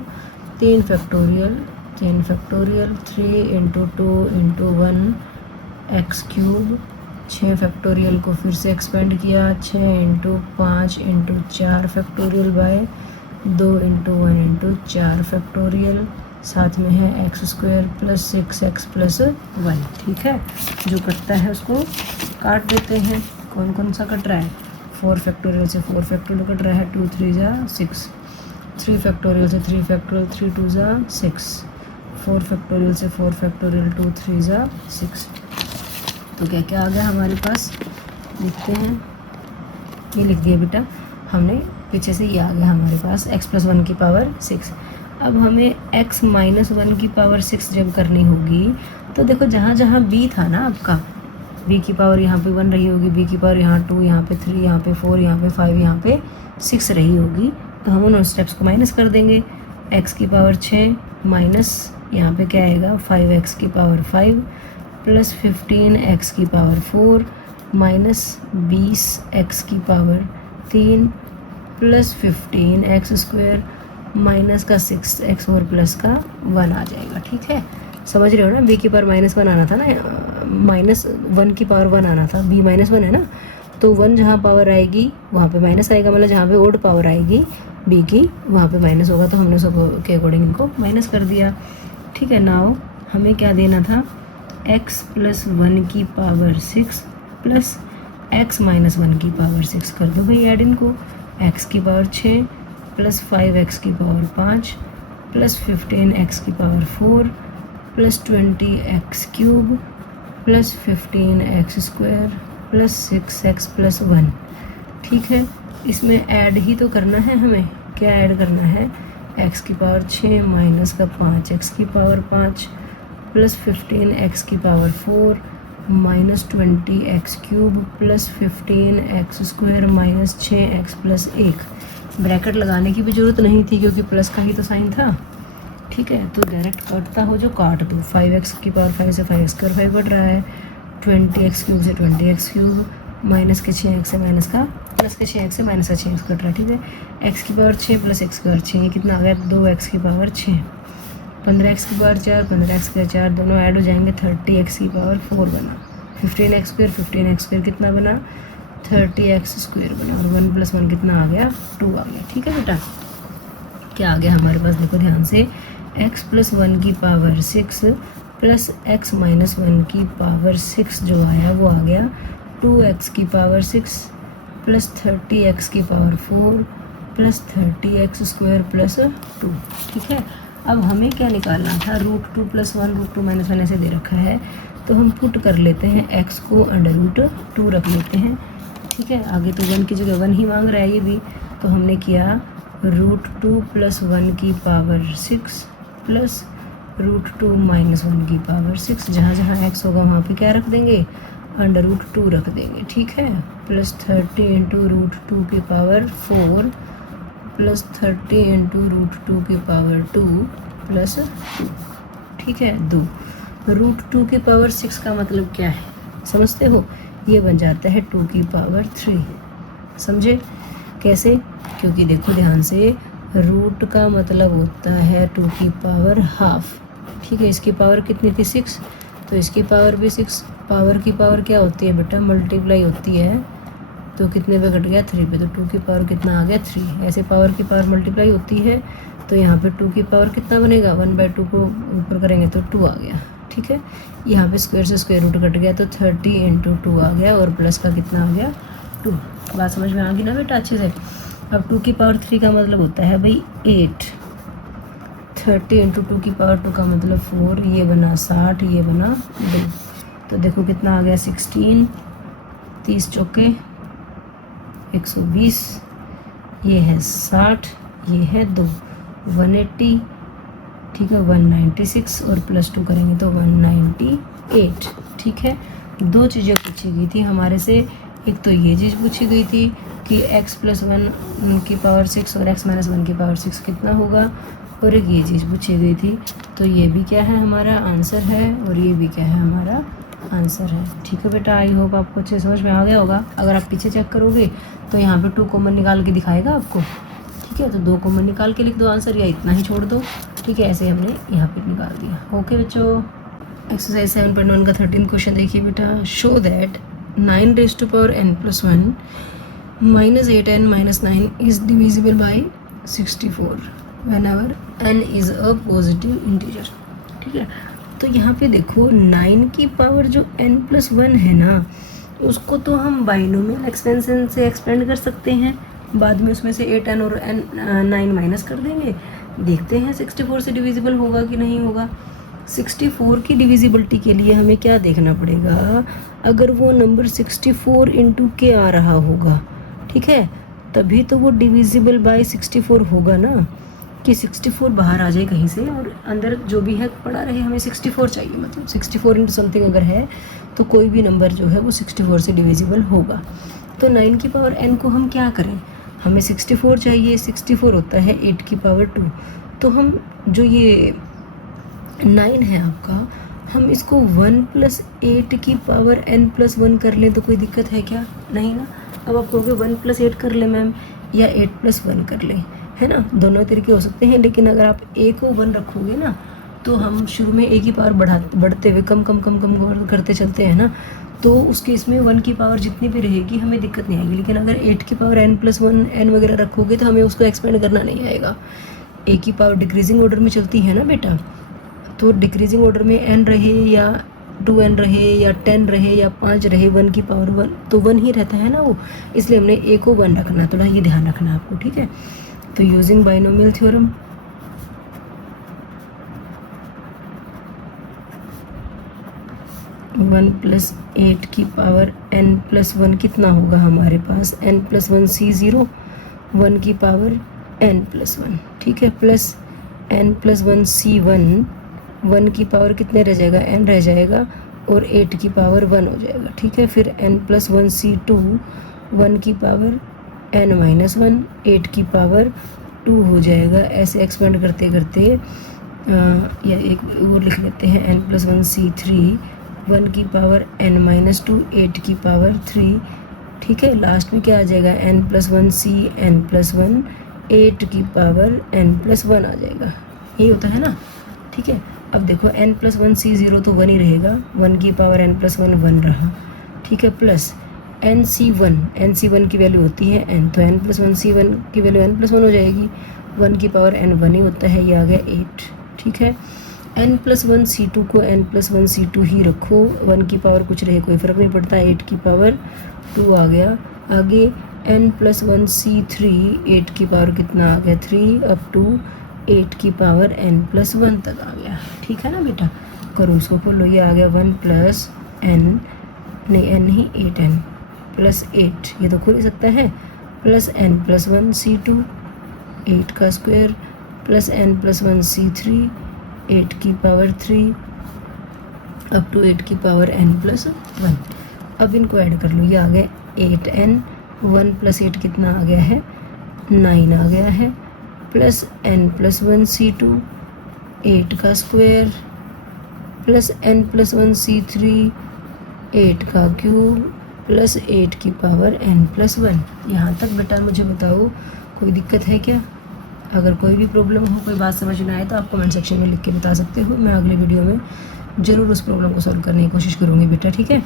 3 factorial 3 factorial 3 into 2 into 1 x cube, 6 factorial को फिर से एक्सपेंड किया, 6 into 5 into 4 factorial by 2 into 1 into 4 factorial, साथ में है x square plus 6x plus 1। ठीक है, जो कटता है उसको काट देते हैं, कौन कौन सा कट रहा है, 4 फैक्टोरियल से 4 फैक्टोरियल कट रहा है, 2 3 जा 6, 3 फैक्टोरियल से 3 फैक्टोरियल 3 2 जा 6, 4 फैक्टोरियल से 4 फैक्टोरियल 2 3 जा 6। तो क्या क्या आ गया हमारे पास, लिखते हैं, ये लिख दिया बेटा हमने, पीछे से ये आ गया हमारे पास x प्लस 1 की पावर 6। अब हमें x माइनस 1 की पावर 6 जब करनी होगी, तो देखो जहाँ जहाँ b था ना आपका, b की पावर यहाँ पे 1 रही होगी, b की पावर यहाँ 2, यहाँ पे 3, यहाँ पे 4, यहाँ पे 5, यहाँ पे 6 रही होगी, तो हम उन स्टेप्स को माइनस कर देंगे। x की पावर 6 माइनस यहाँ पे क्या आएगा 5x की पावर 5 प्लस 15x की पावर 4 माइनस 20x की power 3 plus 15x square minus का 6x और प्लस का 1 आ जाएगा। ठीक है, समझ रहे हो ना। b की पावर -1 आना था ना, -1 की पावर 1 आना था, b -1 है ना, तो 1 जहाँ पावर आएगी वहाँ पे माइनस आएगा, मतलब जहाँ पे ओड पावर आएगी b की वहाँ पे माइनस होगा, तो हमने सब के अकॉर्डिंग इनको माइनस कर दिया। ठीक है, नाउ हमें क्या देना था, x + 1 की पावर 6 प्लस x - 1 की पावर 6 कर दो भाई ऐड इनको, x की पावर 6 प्लस 5x की पावर 5 प्लस 15x की power 4 plus 20x³ plus 15x square plus 6x plus 1। ठीक है, इसमें ऐड ही तो करना है हमें, क्या ऐड करना है, x की पावर 6 माइनस का 5x की पावर 5 प्लस 15x की power 4 minus 20x³ plus 15x square minus 6x plus 1। Bracket लगाने की भी ज़रूरत नहीं थी क्योंकि प्लस का ही तो साइन था। ठीक है, तो डायरेक्ट कटता हो जो काट दो, 5x की पावर 5 से 5x स्क्वायर 5 कट रहा है, 20x³ से 20x³ माइनस के 6x से माइनस का प्लस के 6x से माइनस का 6x कट रहा है। ठीक है, x की पावर 6 प्लस x की पावर 6, ये कितना आ गया, 2x की पावर 6, 15x की पावर 4, 15x की 4 दोनों ऐड हो जाएंगे, 30x की पावर 4 बना, 15x स्क्वायर कितना बना, 30x स्क्वायर बना, और 1 + 1 कितना आ गया, 2 आ गया। ठीक है बेटा, क्या आ गया हमारे पास, देखो ध्यान से, x + 1 की पावर 6 प्लस x - 1 की पावर 6 जो आया वो आ गया 2x की पावर 6 प्लस 30x की power 4 plus 30x square plus 2। ठीक है, अब हमें क्या निकालना था, √2 + 1 √2 - 1 ऐसे दे रखा है, तो हम पुट कर लेते हैं x को √2 रख लेते हैं। ठीक है, आगे तो 1 की जगह 1 ही मांग रहा है ये भी, तो हमने किया √2 + 1 की पावर 6 प्लस √2 - 1 की पावर 6, जहाँ जहाँ x होगा वहाँ पे क्या रख देंगे, √2 रख देंगे। ठीक है, प्लस 30 × √2 की पावर 4 प्लस 30 × √2 की पावर 2 प्लस 2। ठीक है, 2 √2 की पावर 6 का मतलब क्या है, समझते हो, ये बन जाता है 2 की पावर 3। समझे कैसे, क्योंकि देखो ध्यान से, रूट का मतलब होता है 2 की पावर हाफ। ठीक है, इसकी पावर कितनी थी 6, तो इसकी पावर भी 6, पावर की पावर क्या होती है बेटा, मल्टीप्लाई होती है, तो कितने पे घट गया 3 पे, तो 2 की पावर कितना आ गया 3। ऐसे पावर की पावर मल्टीप्लाई होती है, तो यहाँ पे 2 की पावर कितना बनेगा, 1/2 को ऊपर करेंगे तो 2 आ गया। ठीक है, यहाँ पे स्क्वायर से स्क्वायर रूट कट गया, तो 30 × 2 आ गया, और प्लस का कितना आ गया 2। बात समझ में आ गई ना बेटा अच्छे से। अब 2 की पावर 3 का मतलब होता है भाई 8, 30 × 2 की पावर 2 का मतलब 4, ये बना 60, ये बना 2, तो देखो कितना आ गया 16, 30 चौके 120, ये है 60, ये है 2, 180। ठीक है, 196 और प्लस 2 करेंगे तो 198। ठीक है, 2 चीज़ें पूछी गई थी हमारे से, एक तो ये चीज़ पूछी गई थी कि x + 1 की पावर 6 और x - 1 की पावर 6 कितना होगा, और एक ये चीज़ पूछी गई थी, तो ये भी क्या है हमारा आंसर है, और ये भी क्या है हमारा आंसर है। ठीक है बेटा, आई होप आपको अच्छे समझ में आ गया होगा। अगर आप पीछे चेक करोगे तो यहाँ पे 2 कॉमन निकाल के दिखाएगा आपको। ठीक है, तो 2 कॉमन निकाल के लिख दो आंसर, या इतना ही छोड़ दो। ठीक है, ऐसे हमने यहाँ पे निकाल दिया। ओके बच्चों, एक्सरसाइज 7.1 का 13 क्वेश्चन देखिए बेटा, show that 9n + 1 - 8n - 9 is divisible by 64 whenever n is a positive integer। ठीक है, तो यहाँ पे देखो 9 की पावर जो n + 1 है ना, उसको तो हम बाइनोमियल एक्सपेंशन से एक्सपेंड कर सकते हैं, बाद में उसमें से 8n और 9 माइनस कर देंगे, देखते हैं 64 से डिविजिबल होगा कि नहीं होगा। 64 की डिविजिबिलिटी के लिए हमें क्या देखना पड़ेगा, अगर वो नंबर 64 × k आ रहा होगा, ठीक है, तभी तो वो डिविजिबल बाय 64 होगा ना, कि 64 बाहर आ जाए कहीं से और अंदर जो भी है पड़ा रहे, हमें 64 चाहिए, मतलब 64 × समथिंग अगर है तो कोई भी नंबर जो है वो 64 से डिविजिबल होगा। तो 9 की पावर n को हम क्या करें, हमें 64 चाहिए, 64 होता है 8 की पावर 2, तो हम जो ये 9 है आपका, हम इसको 1 + 8 की पावर n + 1 कर लें तो कोई दिक्कत है क्या? नहीं ना। अब आप कहोगे 1 + 8 कर लें मैम या 8 + 1 कर लें, है ना, दोनों तरीके हो सकते हैं। लेकिन अगर आप a को 1 रखोगे ना तो हम शुरू में a की पावर बढ़ते हुए कम करते चलते हैं ना, तो उस केस में 1 की पावर जितनी भी रहेगी हमें दिक्कत नहीं आएगी। लेकिन अगर 8 की पावर n + 1 n वगैरह रखोगे तो हमें उसको एक्सपेंड करना नहीं आएगा। a की पावर डिक्रीजिंग ऑर्डर में चलती है ना बेटा, तो डिक्रीजिंग ऑर्डर में n रहे या 2n रहे या 10 रहे या 5 रहे, 1 की पावर 1 तो 1 ही रहता है ना वो, इसलिए हमने a को 1 रखना, थोड़ा ये ध्यान रखना आपको, ठीक है। तो यूजिंग बाइनोमियल थ्योरम, 1 + 8 की पावर n + 1 कितना होगा हमारे पास, n + 1 c0, 1 की पावर n + 1, ठीक है, प्लस n + 1 c1, 1 की पावर कितने रह जाएगा, n रह जाएगा और 8 की पावर 1 हो जाएगा, ठीक है। फिर n + 1 c2, 1 की पावर n - 1, 8 की पावर 2 हो जाएगा। ऐसे एक्सपेंड करते करते या एक और लिख लेते हैं, n + 1 c3, 1 की पावर n - 2, 8 की पावर 3, ठीक है। लास्ट में क्या आ जाएगा, n + 1 c n + 1, 8 की पावर n + 1 आ जाएगा, यही होता है ना, ठीक है। अब देखो n + 1 c0 तो 1 ही रहेगा, 1 की पावर n + 1 1 रहा, ठीक है, प्लस nc1 की वैल्यू होती है n, तो n + 1 c1 की वैल्यू n + 1 हो जाएगी, 1 की पावर n 1 ही होता है, ये आ गया 8, ठीक है। n + 1 c2 को n + 1 c2 ही रखो, 1 की पावर कुछ रहे कोई फ़र्क नहीं पड़ता, 8 की पावर 2 आ गया। आगे n + 1 c3, 8 की पावर कितना आ गया 3, अप टू 8 की पावर n + 1 तक आ गया, ठीक है ना बेटा। करो उसको फॉलो, ये आ गया 1 + n नहीं n नहीं 8n + 8, ये तो खुल ही सकता है, प्लस n + 1 c2, 8 का स्क्वायर, प्लस n + 1 c3, 8 की पावर 3, अप टू 8 की पावर n + 1। अब इनको ऐड कर लो, ये आ गया 8n, 1 + 8 कितना आ गया है 9 आ गया है, प्लस n + 1 c2, 8 का स्क्वायर, प्लस n + 1 c3, 8 का क्यूब, प्लस 8 की पावर n + 1। यहाँ तक बेटा मुझे बताओ कोई दिक्कत है क्या? अगर कोई भी प्रॉब्लम हो, कोई बात समझ में आए तो आप कमेंट सेक्शन में लिख के बता सकते हो, मैं अगले वीडियो में ज़रूर उस प्रॉब्लम को सॉल्व करने की कोशिश करूँगी बेटा, ठीक है।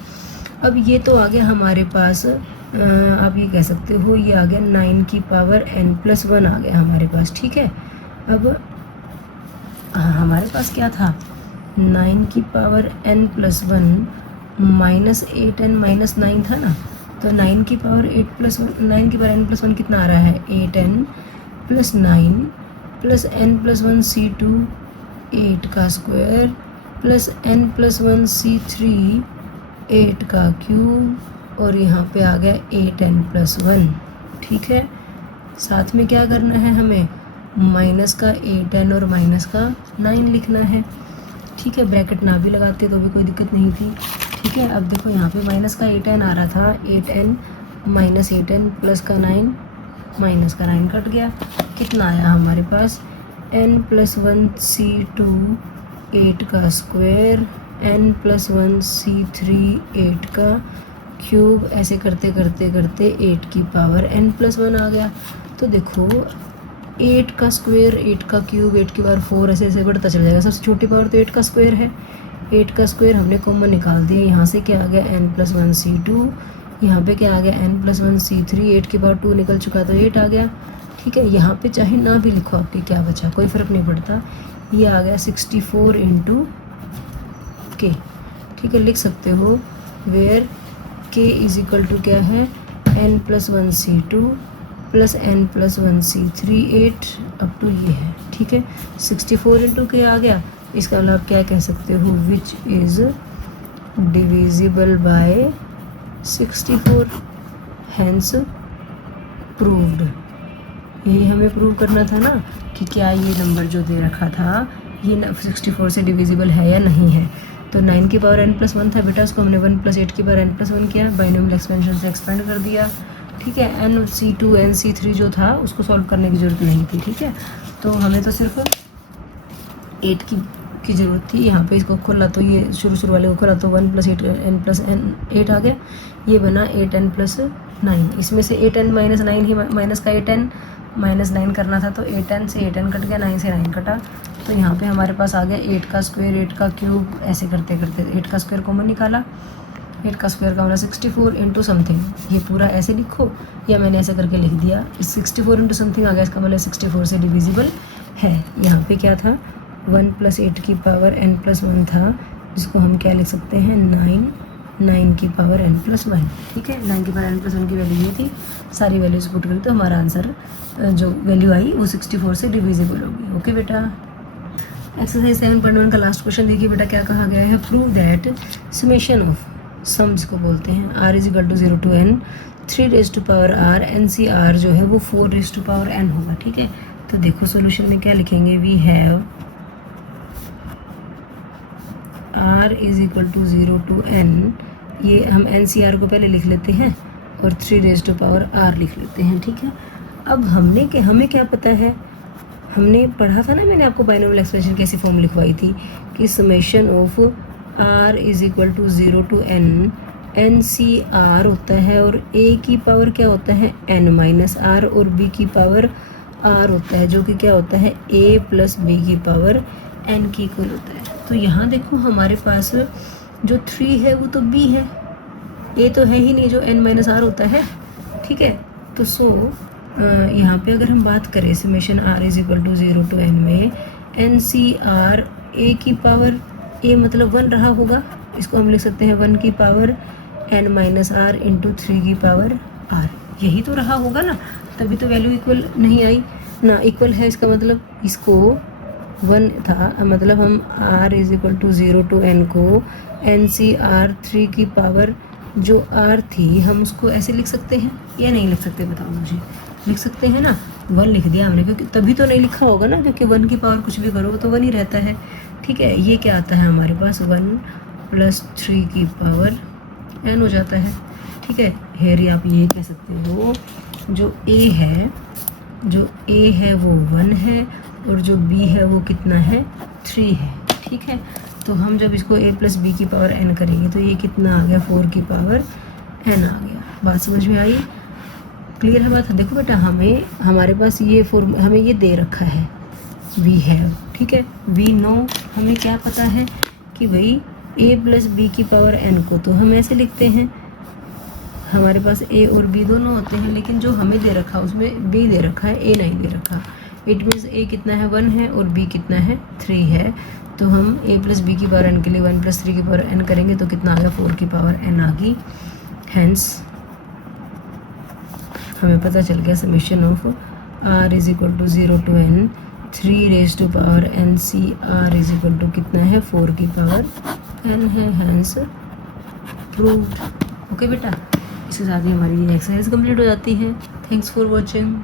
अब ये तो आ गया हमारे पास, आप ये कह सकते हो ये आ गया 9 की पावर n + 1 आ गया हमारे पास, ठीक है। अब हमारे पास क्या था, 9 की पावर n + 1 माइनस 8n - 9 था ना, तो 9 की पावर 8 + 1, 9 की पावर n + 1 कितना आ रहा है 8n + 9 प्लस n + 1 c2, 8 का स्क्वायर, प्लस n + 1 c3, 8 का क्यूब, और यहाँ पे आ गया 8n + 1, ठीक है। साथ में क्या करना है हमें, माइनस का 8n और माइनस का 9 लिखना है, ठीक है। ब्रैकेट ना भी लगाते तो भी कोई दिक्कत नहीं थी, ठीक है। अब देखो यहाँ पे माइनस का 8n आ रहा था, 8n - 8n प्लस का 9, माइनस का 9 कट गया, कितना आया हमारे पास n + 1 c2, 8 का स्क्वायर, n + 1 c3, 8 का क्यूब, ऐसे करते करते करते 8 की पावर n + 1 आ गया। तो देखो 8 का स्क्वायर, 8 का क्यूब, 8 की पावर 4, ऐसे ऐसे बढ़ता चल जाएगा। सबसे छोटी पावर तो 8 का स्क्वायर है, 8 का स्क्वायर हमने कॉमन निकाल दिया, यहाँ से क्या आ गया n + 1 c2, यहाँ पे क्या आ गया n + 1 c3, 8 की पावर 2 निकल चुका तो 8 आ गया, ठीक है। यहाँ पे चाहे ना भी लिखो, आपके क्या बचा कोई फ़र्क नहीं पड़ता, ये आ गया 64 × k, ठीक है, लिख सकते हो, वेयर k = क्या है n + 1 c2 plus n + 1 c3, 8 up to ये है, ठीक है। 64 × k आ गया, इसका मतलब आप क्या कह सकते हो, which is divisible by 64, hence proved. यही हमें प्रूव करना था ना कि क्या ये नंबर जो दे रखा था ये 64 से डिविजिबल है या नहीं है। तो 9 की पावर n + 1 था बेटा, उसको हमने 1 + 8 की पावर n + 1 किया, बाइनोमियल एक्सपेंशन से एक्सपेंड कर दिया, ठीक है। n c2 n c3 जो था उसको सॉल्व करने की ज़रूरत नहीं थी, ठीक है। तो हमें तो सिर्फ 8 की की ज़रूरत थी। यहाँ पे इसको खोला तो ये शुरू वाले को खोला तो 1 + 8 n + n 8 आ गया, ये बना 8n + 9। इसमें से 8n - 9 ही माइनस का 8n -9 करना था, तो 8n से 8n कट गया, 9 से 9 कटा, तो यहाँ पे हमारे पास आ गया 8 का स्क्वायर 8 का क्यूब। ऐसे करते करते 8 का स्क्वायर कॉमन निकाला, 8 का स्क्वायर का होना 64 इंटू समथिंग। ये पूरा ऐसे लिखो या मैंने ऐसे करके लिख दिया, 64 इंटू समथिंग आ गया, इसका मतलब 64 से डिविजिबल है। यहाँ पे क्या था, 1 + 8 की पावर n + 1 था, जिसको हम क्या लिख सकते हैं 9 की पावर n + 1। ठीक है, 9 की पावर n + 1 की वैल्यू ये थी। सारी वैल्यूज पुट करी तो हमारा आंसर जो वैल्यू आई वो 64 से डिविजिबल होगी। ओके बेटा, एक्सरसाइज 7.1 का लास्ट क्वेश्चन देखिए बेटा, क्या कहा गया है, prove that summation of some जिसको बोलते हैं r = 0 to n 3r NCR जो है वो 4n होगा। ठीक है, तो देखो सॉल्यूशन में क्या लिखेंगे, we have r = 0 to n, ये हम NCR को पहले लिख लेते हैं और 3r लिख लेते हैं। ठीक है, अब हमें क्या पता है, हमने पढ़ा था ना, मैंने आपको बाइनोमियल एक्सप्रेशन कैसी फॉर्म लिखवाई थी कि summation of r = 0 to n NCR होता है और a की पावर क्या होता है n - r और b की पावर r होता है, जो कि क्या होता है a + b की पावर n की इक्वल होता है। तो यहाँ देखो हमारे पास जो 3 है वो तो b है, a तो है ही नहीं जो n - r होता है। ठीक है, तो यहाँ पे अगर हम बात करें समेशन r = 0 to n में NCR a की पावर a मतलब 1 रहा होगा, इसको हम लिख सकते हैं 1 की पावर n - r इंटू 3 की पावर r, यही तो रहा होगा ना, तभी तो वैल्यू इक्वल नहीं आई ना, इक्वल है इसका मतलब इसको 1 था, मतलब हम r = 0 to n को NCR 3 की पावर जो r थी हम उसको ऐसे लिख सकते हैं या नहीं लिख सकते, बताओ मुझे। लिख सकते हैं ना, 1 लिख दिया हमने, क्योंकि तभी तो नहीं लिखा होगा ना, क्योंकि 1 की पावर कुछ भी करो तो 1 ही रहता है। ठीक है, ये क्या आता है हमारे पास 1 + 3 की पावर n हो जाता है। ठीक है, हेयर आप ये कह सकते हो जो a है वो 1 है और जो b है वो कितना है 3 है। ठीक है, तो हम जब इसको a + b की पावर n करेंगे तो ये कितना आ गया 4 की पावर n आ गया। बात समझ में आई, क्लियर है बात। देखो बेटा, हमारे पास ये हमें ये दे रखा है वी हैव। ठीक है, वी नो, हमें क्या पता है कि भाई a + b की पावर n को तो हम ऐसे लिखते हैं, हमारे पास a और b दोनों होते हैं, लेकिन जो हमें दे रखा उसमें b दे रखा है, a नहीं दे रखा। इट मीन्स a कितना है 1 है और b कितना है 3 है, तो हम a + b की पावर n के लिए 1 + 3 की पावर n करेंगे तो कितना आ गया 4 की पावर n आ गई। हैंस हमें पता चल गया summation of r = 0 to n 3r NCR = कितना है 4 की पावर n है। Hence proved. ओके बेटा, इसके साथ ही हमारी ये एक्सरसाइज कंप्लीट हो जाती है। Thanks for watching.